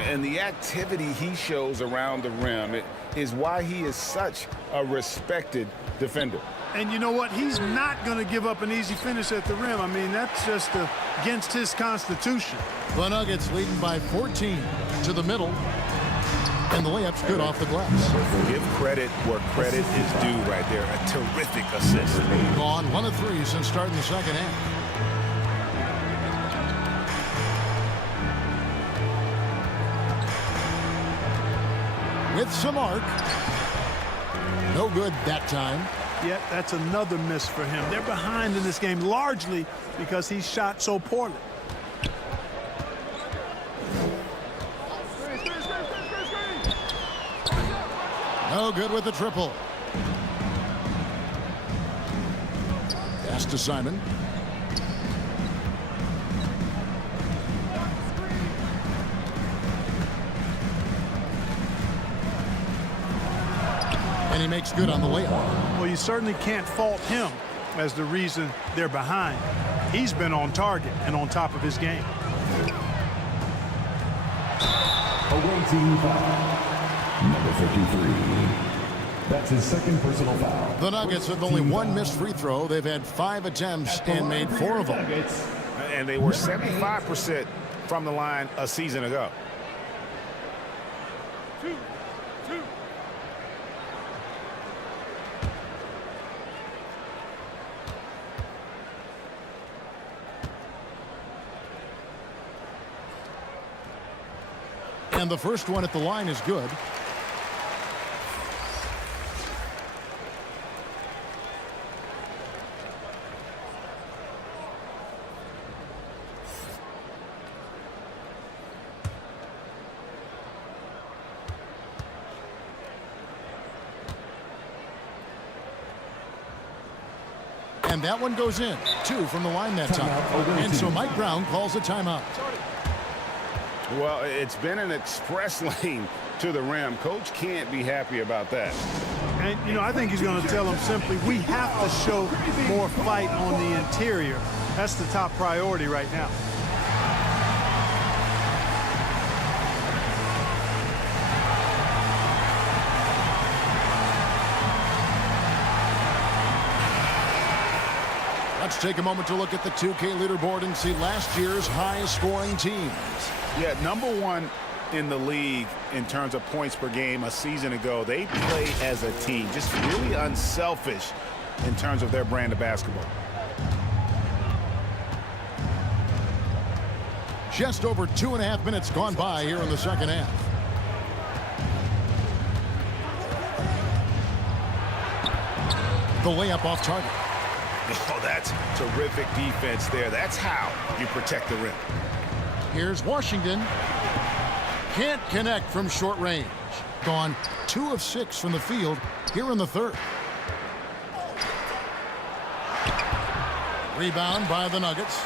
And the activity he shows around the rim is why he is such a respected defender. And you know what? He's not going to give up an easy finish at the rim. I mean, that's just against his constitution. The Nuggets leading by 14 to the middle. And the layup's good off the glass. Give credit where credit is due right there. A terrific assist. Gone 1 of 3 since starting the second half. With some arc. No good that time. Yep, that's another miss for him. They're behind in this game largely because he shot so poorly. No good with the triple. Pass to Simon. And he makes good on the layup. Well, you certainly can't fault him as the reason they're behind. He's been on target and on top of his game. Away team foul. Number 53. That's his second personal foul. The Nuggets with only 1 missed free throw. They've had 5 attempts and made 4 of them. And they were 75% from the line a season ago. And the first one at the line is good. And that one goes in. 2 from the line that time. And so Mike Brown calls a timeout. Well, it's been an express lane to the rim. Coach can't be happy about that. And, you know, I think he's going to tell them simply, we have to show more fight on the interior. That's the top priority right now. Let's take a moment to look at the 2K leaderboard and see last year's high-scoring teams. Yeah, #1 in the league in terms of points per game a season ago. They play as a team, just really unselfish in terms of their brand of basketball. Just over 2.5 minutes gone by here in the second half. The layup off target. Oh, that's terrific defense there. That's how you protect the rim. Here's Washington. Can't connect from short range. Gone 2 of 6 from the field here in the third. Rebound by the Nuggets.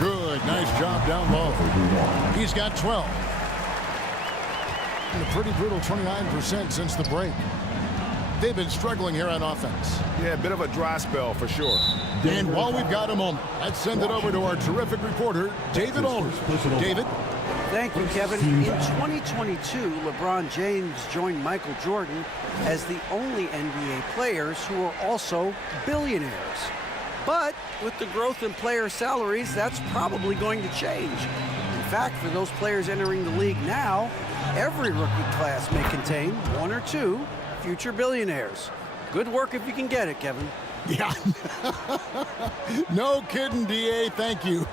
Good, nice job down low. He's got 12. And a pretty brutal 29% since the break. they've been struggling here on offense. Yeah, a bit of a dry spell for sure. And while we've got a moment, let's send it over to our terrific reporter, David Aldridge. David? Thank you, Kevin. In 2022, LeBron James joined Michael Jordan as the only NBA players who are also billionaires. But with the growth in player salaries, that's probably going to change. In fact, for those players entering the league now, every rookie class may contain one or two future billionaires. Good work if you can get it, Kevin. Yeah. No kidding, DA. Thank you.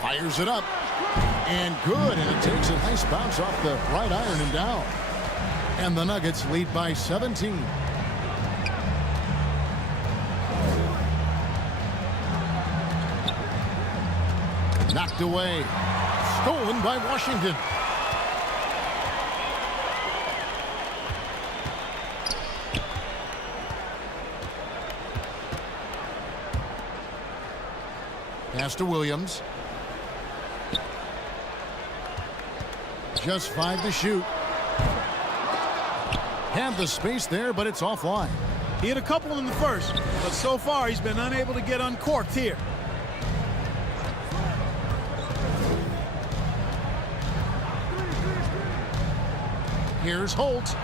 Fires it up. And good. And it takes a nice bounce off the right iron and down. And the Nuggets lead by 17. Knocked away. Stolen by Washington. Pass to Williams. Just 5 to shoot. Had the space there, but it's offline. He had a couple in the first, but so far he's been unable to get uncorked here. Here's Holt.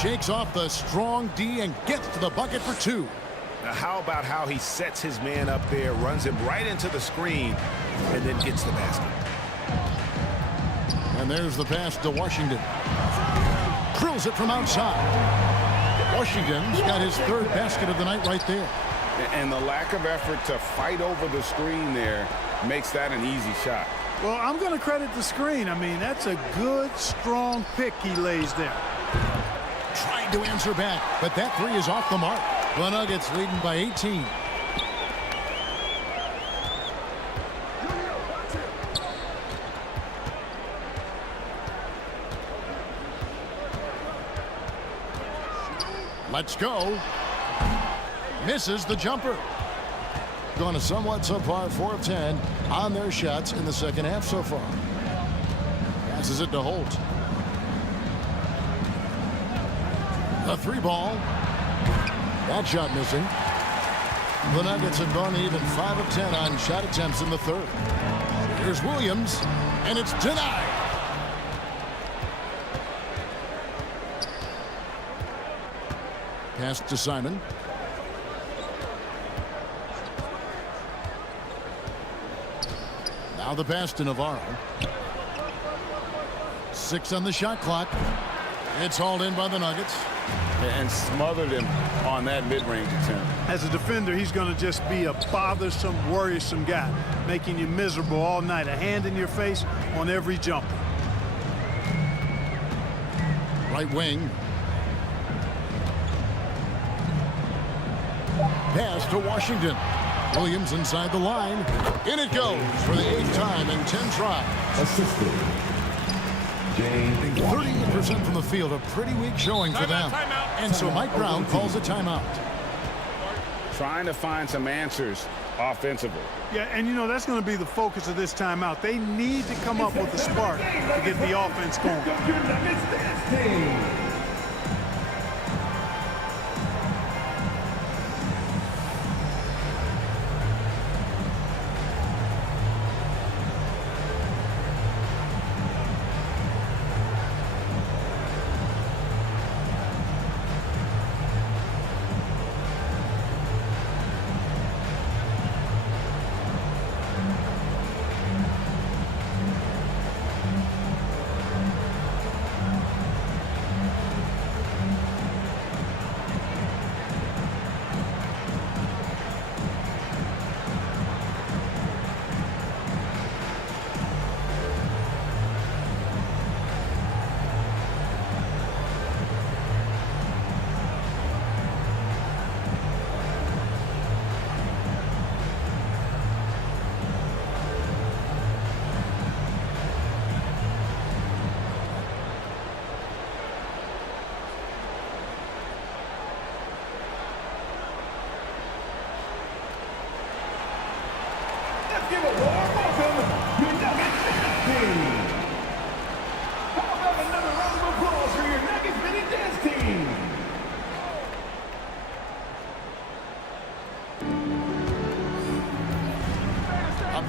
Shakes off the strong D and gets to the bucket for 2. Now, how about how he sets his man up there, runs him right into the screen, and then gets the basket. And there's the pass to Washington. Drills it from outside. Washington's got his 3rd basket of the night right there. And the lack of effort to fight over the screen there makes that an easy shot. Well, I'm going to credit the screen. I mean, that's a good, strong pick he lays there. Trying to answer back, but that 3 is off the mark. The Nuggets leading by 18. Let's go. Misses the jumper. Going a somewhat subpar 4 of 10 on their shots in the second half so far. Passes it to Holt. A 3-ball. That shot missing. The Nuggets have gone even 5 of 10 on shot attempts in the 3rd. Here's Williams, and it's denied. Pass to Simon. Now the pass to Navarro. 6 on the shot clock. It's hauled in by the Nuggets. And smothered him on that mid-range attempt. As a defender, he's going to just be a bothersome, worrisome guy, making you miserable all night. A hand in your face on every jumper. Right wing. Pass to Washington. Williams inside the line. In it goes for the 8th time in 10 tries. Assisted. 38% from the field, a pretty weak showing for them. And so Mike Brown calls a timeout. Trying to find some answers offensively. Yeah, and you know, that's going to be the focus of this timeout. They need to come up with a spark to get the offense going.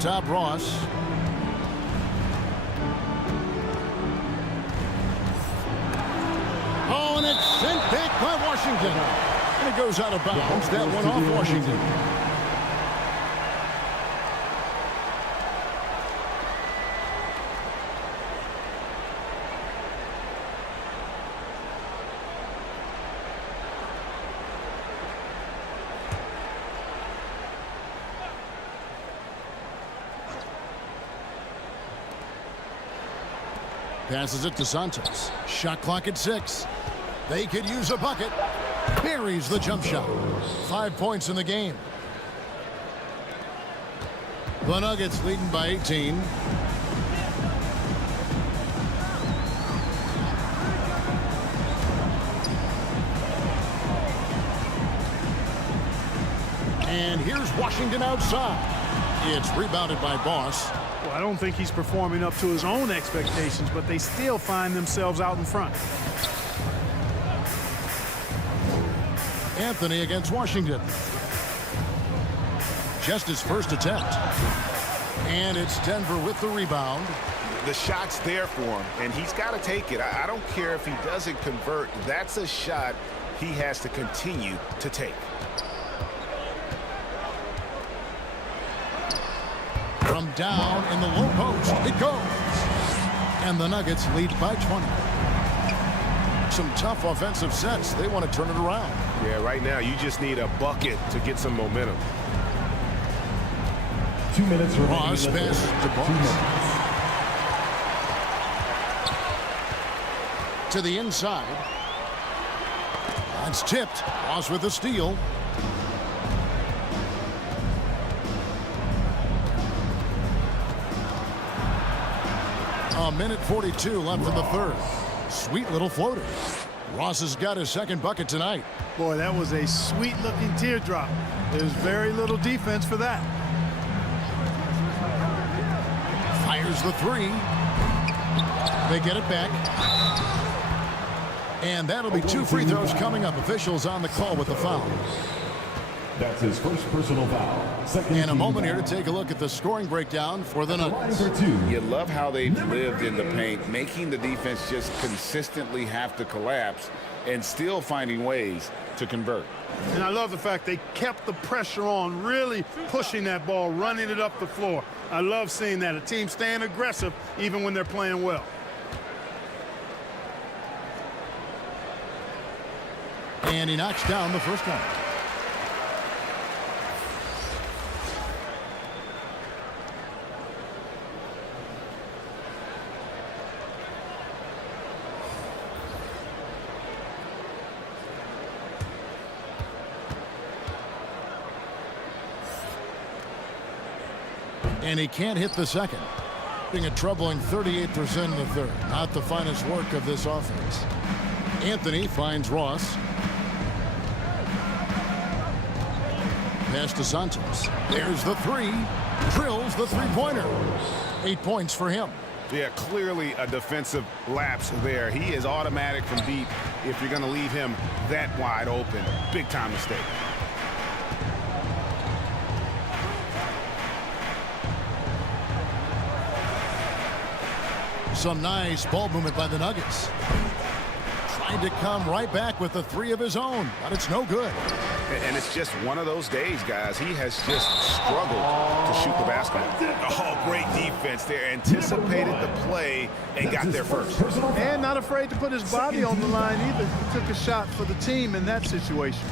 top, Ross. Oh, and it's sent back by Washington. And it goes out of bounds. That one off Washington. Passes it to Santos. Shot clock at 6. They could use a bucket. Buries the jump shot. 5 points in the game. The Nuggets leading by 18. And here's Washington outside. It's rebounded by Boss. Well, I don't think he's performing up to his own expectations, but they still find themselves out in front. Anthony against Washington. Just his first attempt. And it's Denver with the rebound. The shot's there for him, and he's got to take it. I don't care if he doesn't convert. That's a shot he has to continue to take. From down in the low post, it goes. And the Nuggets lead by 20. Some tough offensive sets. They want to turn it around. Yeah, right now you just need a bucket to get some momentum. 2 minutes remaining. Ross pass to Boss. To the inside. That's tipped. Ross with a steal. A minute 42 left in the third. Sweet little floater. Ross has got his second bucket tonight. Boy, that was a sweet-looking teardrop. There's very little defense for that. Fires the three. They get it back. And that'll be 2 free throws coming up. Officials on the call with the foul. That's his first personal foul. Second and a moment here to take a look at the scoring breakdown for the Nuggets. You love how they've lived in the paint, making the defense just consistently have to collapse and still finding ways to convert. And I love the fact they kept the pressure on, really pushing that ball, running it up the floor. I love seeing that. A team staying aggressive even when they're playing well. And he knocks down the first one. And he can't hit the second. Being a troubling 38% in the third. Not the finest work of this offense. Anthony finds Ross. Pass to Santos. There's the three. Drills the three-pointer. 8 points for him. Yeah, clearly a defensive lapse there. He is automatic from deep if you're going to leave him that wide open. Big time mistake. Some nice ball movement by the Nuggets. Trying to come right back with the three of his own, but it's no good. And it's just one of those days, guys. He has just struggled to shoot the basketball. Oh, great defense there. Anticipated the play and got there first. And not afraid to put his body on the line either. He took a shot for the team in that situation.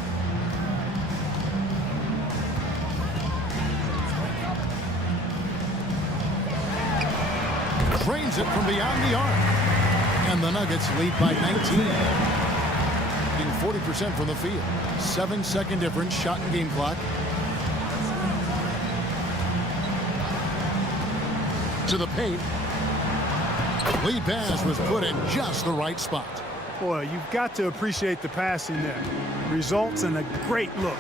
Drains it from beyond the arc. And the Nuggets lead by 19. 40% from the field. 7-second difference, shot and game clock. To the paint. Lead pass was put in just the right spot. Boy, you've got to appreciate the passing there. Results in a great look.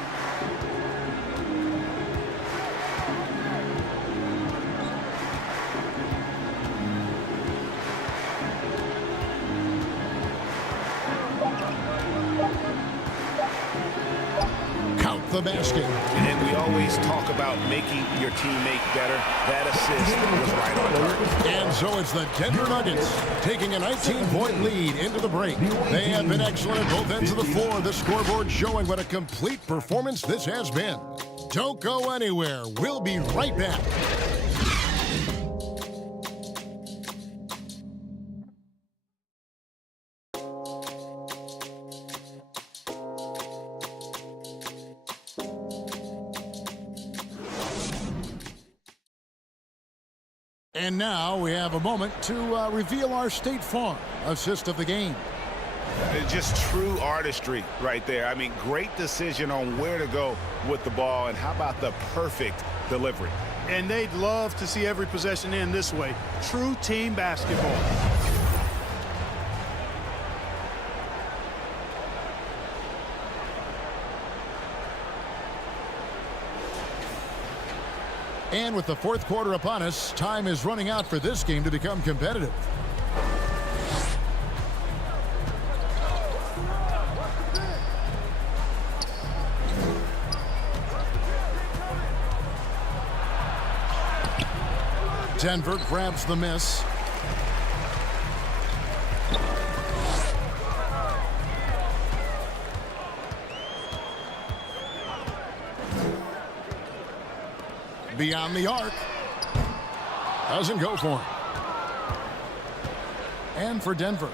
the basket. And we always talk about making your teammate better. That assist was right on target. And so it's the Denver Nuggets taking a 19-point lead into the break. They have been excellent at both ends of the floor. The scoreboard showing what a complete performance this has been. Don't go anywhere. We'll be right back. And now we have a moment to reveal our State Farm assist of the game. Just true artistry right there. I mean, great decision on where to go with the ball, and how about the perfect delivery? And they'd love to see every possession end this way. True team basketball. And with the fourth quarter upon us, time is running out for this game to become competitive. Denver grabs the miss. Beyond the arc. Doesn't go for him. And for Denver.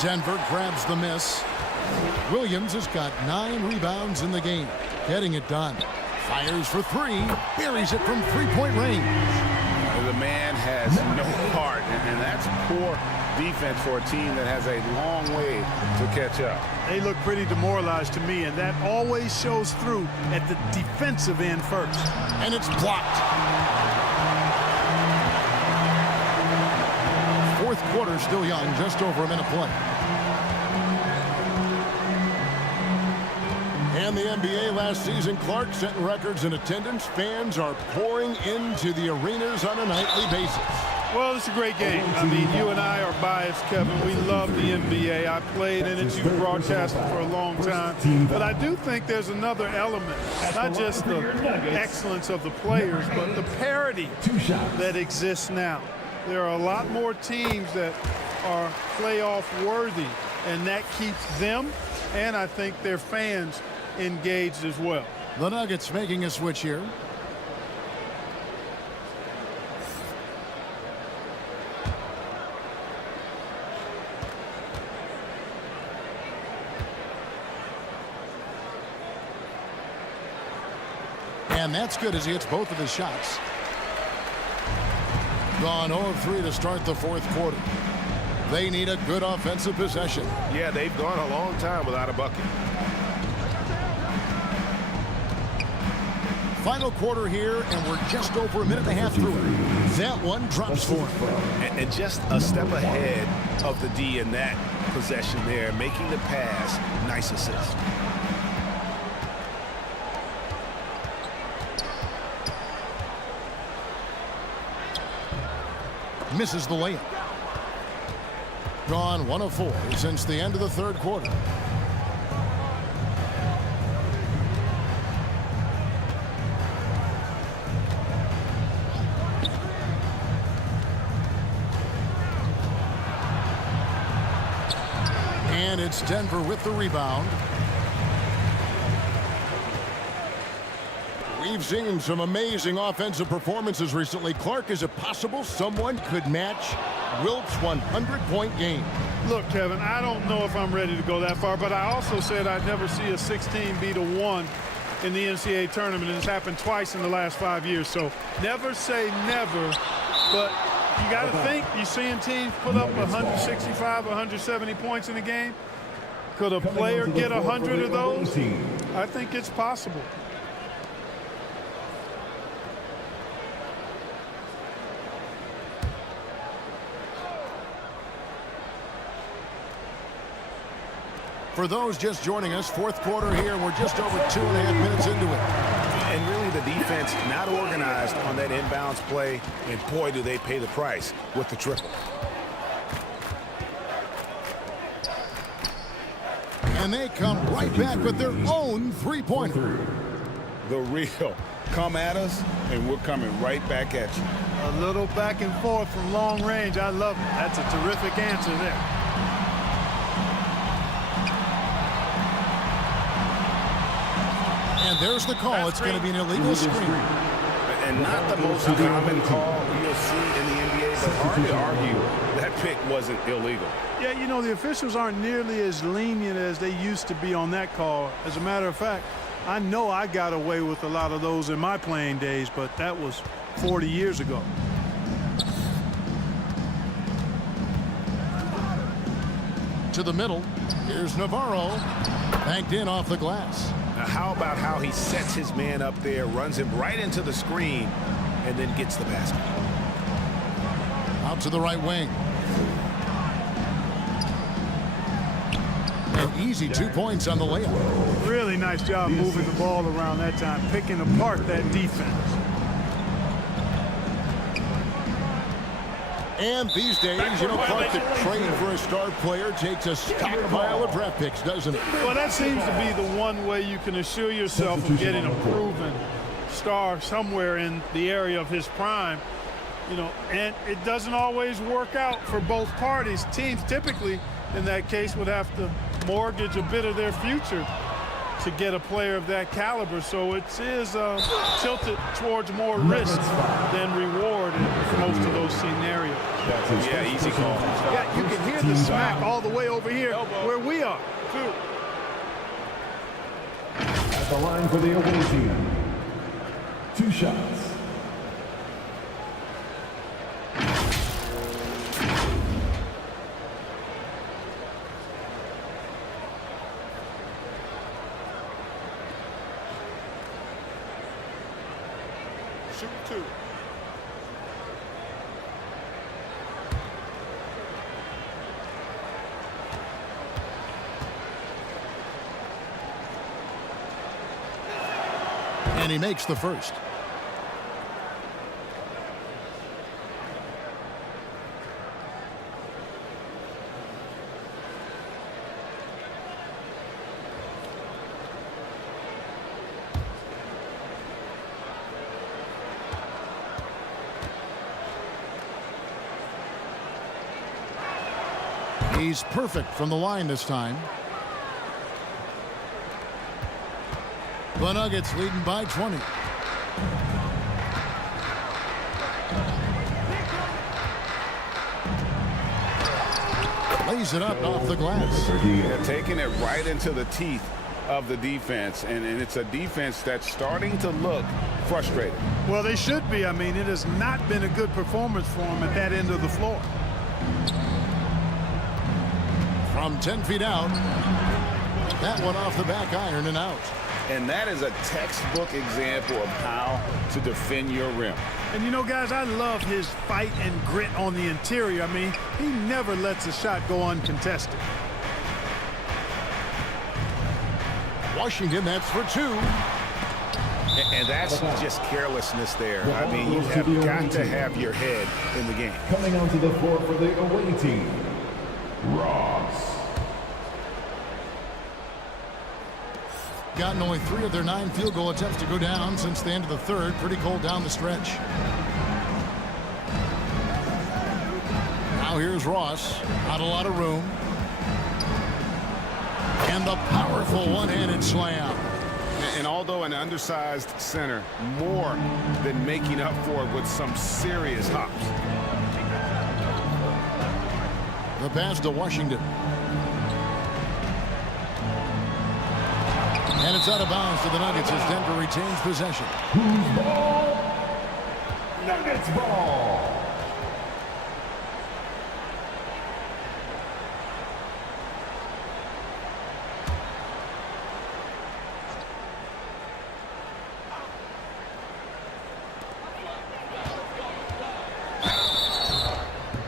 Denver grabs the miss. Williams has got 9 rebounds in the game. Getting it done. Fires for 3. Buries it from three-point range. The man has no heart, and that's poor defense for a team that has a long way to catch up. They look pretty demoralized to me, and that always shows through at the defensive end first. And it's blocked. Fourth quarter still young, just over a minute play. And the NBA last season, Clark setting records in attendance. Fans are pouring into the arenas on a nightly basis. Well, it's a great game. I mean, you and I are biased, Kevin. We love the NBA. I played in it. You broadcasted for a long time. But I do think there's another element, not just the excellence of the players, but the parity that exists now. There are a lot more teams that are playoff worthy, and that keeps them and I think their fans engaged as well. The Nuggets making a switch here. And that's good as he hits both of his shots. Gone 0-3 to start the fourth quarter. They need a good offensive possession. Yeah, they've gone a long time without a bucket. Final quarter here, and we're just over a minute and a half through it. That one drops for him. And just a step ahead of the D in that possession there, making the pass. Nice assist. Misses the layup. Gone 1 of 4 since the end of the third quarter. And it's Denver with the rebound. We've seen some amazing offensive performances recently. Clark, is it possible someone could match Wilt's 100-point game? Look, Kevin, I don't know if I'm ready to go that far, but I also said I'd never see a 16 beat a 1 in the NCAA tournament, and it's happened twice in the last 5 years. So never say never, but you got to think, you're seeing teams put up 165, 170 points in a game. Could a player get 100 of those? I think it's possible. For those just joining us, fourth quarter here, we're just over 2.5 minutes into it. And really the defense not organized on that inbounds play, and boy, do they pay the price with the triple. And they come right back with their own three-pointer. The real. Come at us, and we're coming right back at you. A little back and forth from long range. I love it. That's a terrific answer there. And there's the call. It's going to be an illegal screen. And not the most common call you'll see in the NBA, but hard to argue that pick wasn't illegal. Yeah, you know, the officials aren't nearly as lenient as they used to be on that call. As a matter of fact, I know I got away with a lot of those in my playing days, but that was 40 years ago. To the middle. Here's Navarro. Banked in off the glass. Now, how about how he sets his man up there, runs him right into the screen, and then gets the basket. Out to the right wing. An easy 2 points on the layup. Really nice job moving the ball around that time, picking apart that defense. And these days, you know, Clark, the trade for a star player takes a stockpile of draft picks, doesn't it? Well, that seems to be the one way you can assure yourself of getting a proven star somewhere in the area of his prime. You know, and it doesn't always work out for both parties. Teams typically, in that case, would have to mortgage a bit of their future to get a player of that caliber. So it is tilted towards more risk than reward in most of those scenarios. Yeah, easy call. Yeah, you can hear the smack all the way over here where we are, too. At the line for the away team. 2 shots. Shoot 2. And he makes the first. He's perfect from the line this time. The Nuggets leading by 20. Lays it up off the glass. They're taking it right into the teeth of the defense, and it's a defense that's starting to look frustrated. Well, they should be. I mean, it has not been a good performance for them at that end of the floor. From 10 feet out. That one off the back iron and out. And that is a textbook example of how to defend your rim. And you know, guys, I love his fight and grit on the interior. I mean, he never lets a shot go uncontested. Washington, that's for 2. And that's just carelessness there. I mean, you have got to have your head in the game. Coming onto the floor for the away team. Ross. Gotten only 3 of their 9 field goal attempts to go down since the end of the third. Pretty cold down the stretch. Now here's Ross. Not a lot of room. And the powerful one-handed slam. And although an undersized center, more than making up for it with some serious hops. The pass to Washington. And it's out of bounds to the Nuggets as Denver retains possession. Who's ball? Nuggets ball.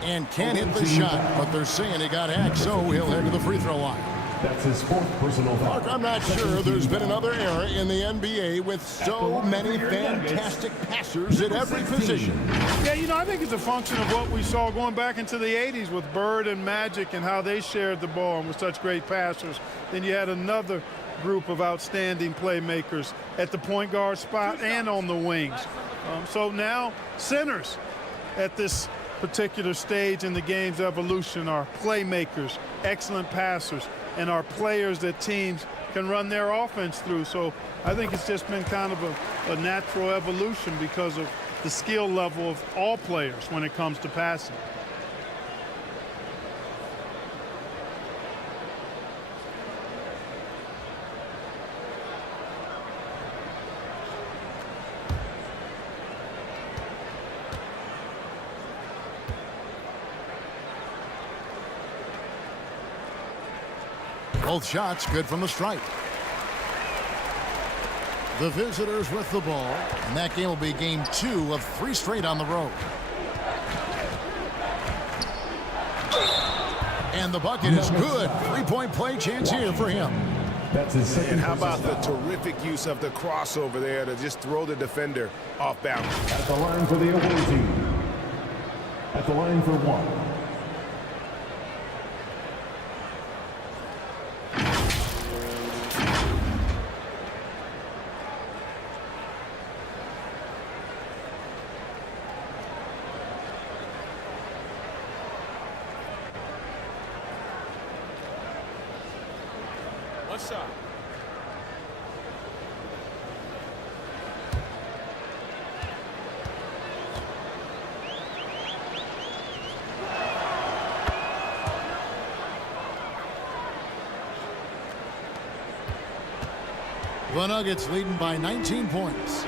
And can't hit the shot, but they're saying he got hacked, so he'll head to the free throw line. That's his 4th personal foul. Mark, I'm not sure there's been another era in the NBA with so many fantastic passers at every position. Yeah, you know, I think it's a function of what we saw going back into the 80s with Bird and Magic and how they shared the ball and were such great passers. Then you had another group of outstanding playmakers at the point guard spot and on the wings. So now centers at this particular stage in the game's evolution are playmakers, excellent passers, and are players that teams can run their offense through. So I think it's just been kind of a natural evolution because of the skill level of all players when it comes to passing. Both shots good from the stripe. The visitors with the ball, and that game will be game 2 of 3 straight on the road. And the bucket is good. 3-point play chance here for him. That's his second. And how about the terrific use of the crossover there to just throw the defender off balance? At the line for the away team. At the line for 1. One shot. The Nuggets leading by 19 points.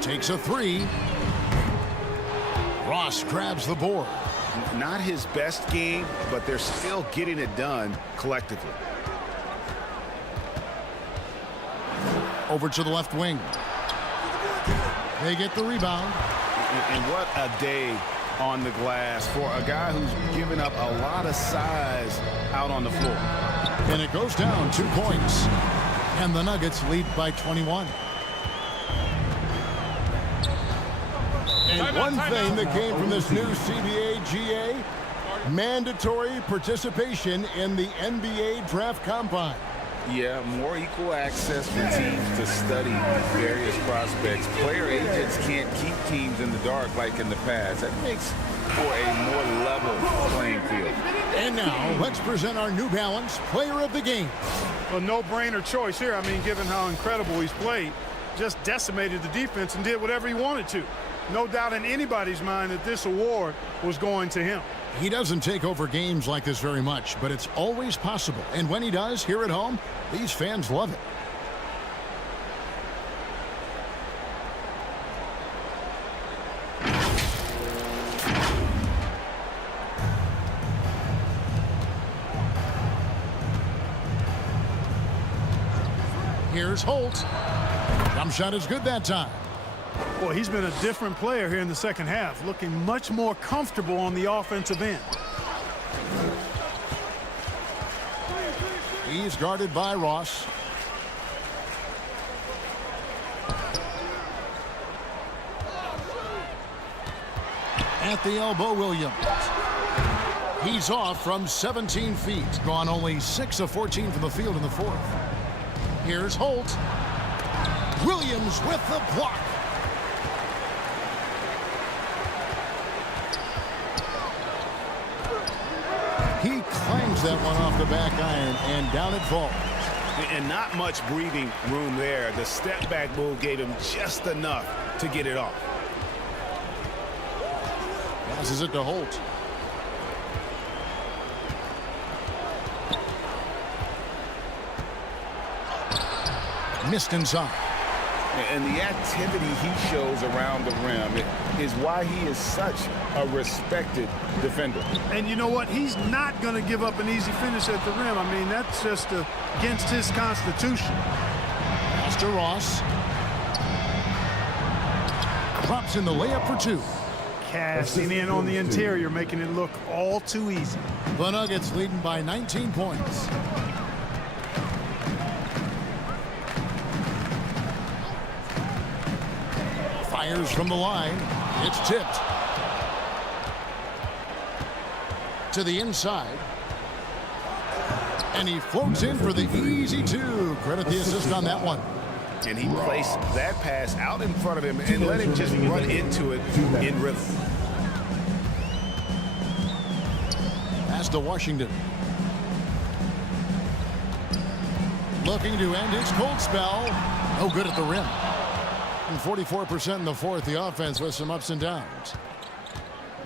Takes a 3. Ross grabs the board. Not his best game, but they're still getting it done collectively. Over to the left wing. They get the rebound. And what a day on the glass for a guy who's given up a lot of size out on the floor. And it goes down 2 points. And the Nuggets lead by 21. And one thing that came from this new CBA GA, mandatory participation in the NBA Draft Combine. Yeah, more equal access for teams to study various prospects. Player agents can't keep teams in the dark like in the past. That makes for a more level playing field. And now, let's present our New Balance Player of the Game. A no-brainer choice here. I mean, given how incredible he's played, just decimated the defense and did whatever he wanted to. No doubt in anybody's mind that this award was going to him. He doesn't take over games like this very much, but it's always possible. And when he does, here at home, these fans love it. Here's Holt. Jump shot is good that time. Boy, he's been a different player here in the second half, looking much more comfortable on the offensive end. He's guarded by Ross. At the elbow, Williams. He's off from 17 feet. Gone only 6 of 14 from the field in the fourth. Here's Holt. Williams with the block. He claims that one off the back iron, and down it falls. And not much breathing room there. The step back move gave him just enough to get it off. Passes it to Holt. Missed inside. And the activity he shows around the rim is why he is such a respected defender. And you know what? He's not going to give up an easy finish at the rim. I mean, that's just against his constitution. Pass to Ross. Drops in the layup for 2. Casting in on the interior, making it look all too easy. The Nuggets leading by 19 points. Fires from the line. It's tipped. To the inside. And he floats in for the easy two. Credit the assist on that one. And he placed that pass out in front of him and let him just run into it in rhythm. Pass to Washington. Looking to end his cold spell. No good at the rim. And 44% in the fourth. The offense with some ups and downs.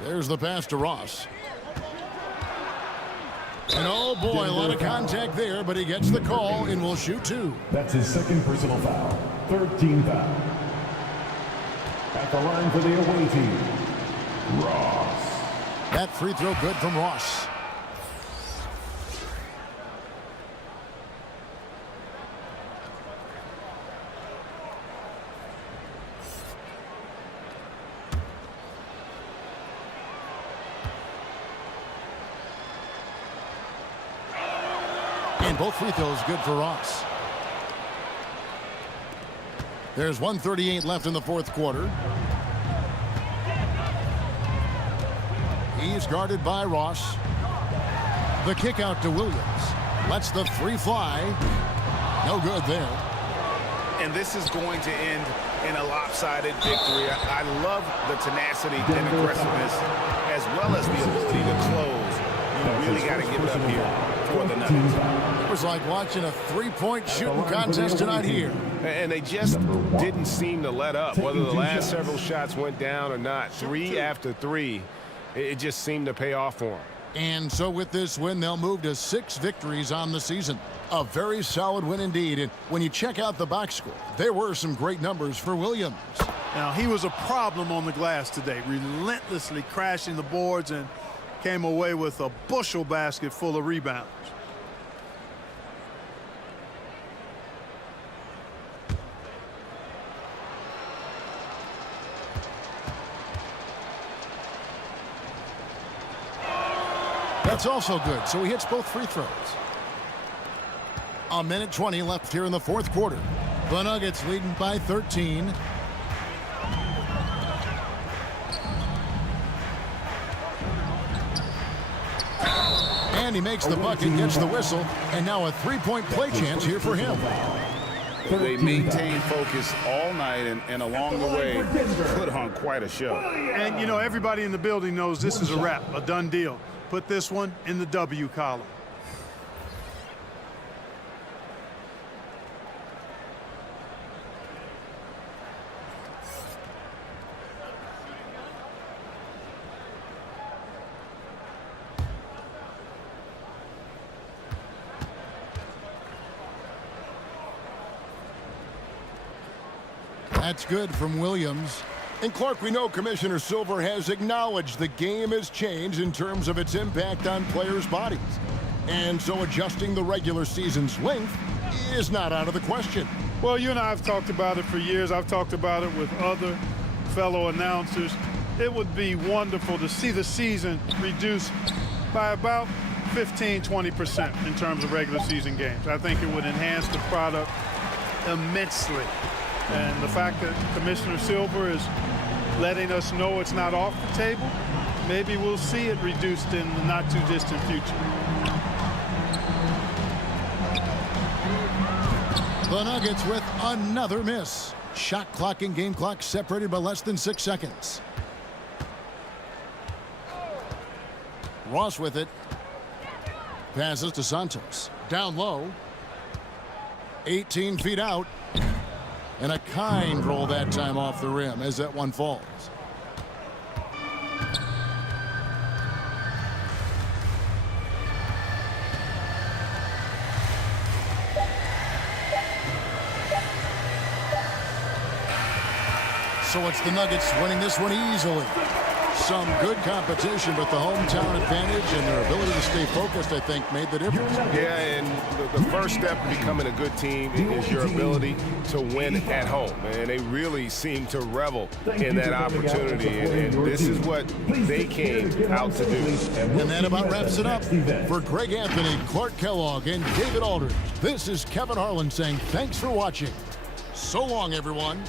There's the pass to Ross. And oh boy, a lot of contact there, but he gets the call and will shoot two. That's his second personal foul. Third team foul. At the line for the away team, Ross. That free throw good from Ross. And both free throws good for Ross. There's 1:38 left in the fourth quarter. He's guarded by Ross. The kick out to Williams. Lets the three fly. No good there. And this is going to end in a lopsided victory. I love the tenacity and aggressiveness as well as the ability to close. You really got to give it up here for the Nuggets. It was like watching a three-point shooting contest tonight here. And they just didn't seem to let up, whether the last several shots went down or not. Three after three, it just seemed to pay off for them. And so with this win, they'll move to 6 victories on the season. A very solid win indeed. And when you check out the box score, there were some great numbers for Williams. Now, he was a problem on the glass today, relentlessly crashing the boards and came away with a bushel basket full of rebounds. That's also good, so he hits both free throws. A minute 20 left here in the fourth quarter. The Nuggets leading by 13. And he makes the bucket, gets the whistle, and now a three-point play chance here for him. They maintained focus all night and along the way put on quite a show. And, you know, everybody in the building knows this is a wrap, a done deal. Put this one in the W column. That's good from Williams. And Clark, we know Commissioner Silver has acknowledged the game has changed in terms of its impact on players' bodies. And so adjusting the regular season's length is not out of the question. Well, you and I have talked about it for years. I've talked about it with other fellow announcers. It would be wonderful to see the season reduced by about 15–20% in terms of regular season games. I think it would enhance the product immensely. And the fact that Commissioner Silver is letting us know it's not off the table, maybe we'll see it reduced in the not-too-distant future. The Nuggets with another miss. Shot clock and game clock separated by less than 6 seconds. Ross with it. Passes to Santos. Down low. 18 feet out. And a kind roll that time off the rim as that one falls. So it's the Nuggets winning this one easily. Some good competition, but the hometown advantage and their ability to stay focused, I think, made the difference. Yeah, and the first step to becoming a good team is your ability to win at home. And they really seem to revel in that opportunity. And this is what they came out to do. And that about wraps it up. For Greg Anthony, Clark Kellogg, and David Aldridge, this is Kevin Harlan saying thanks for watching. So long, everyone.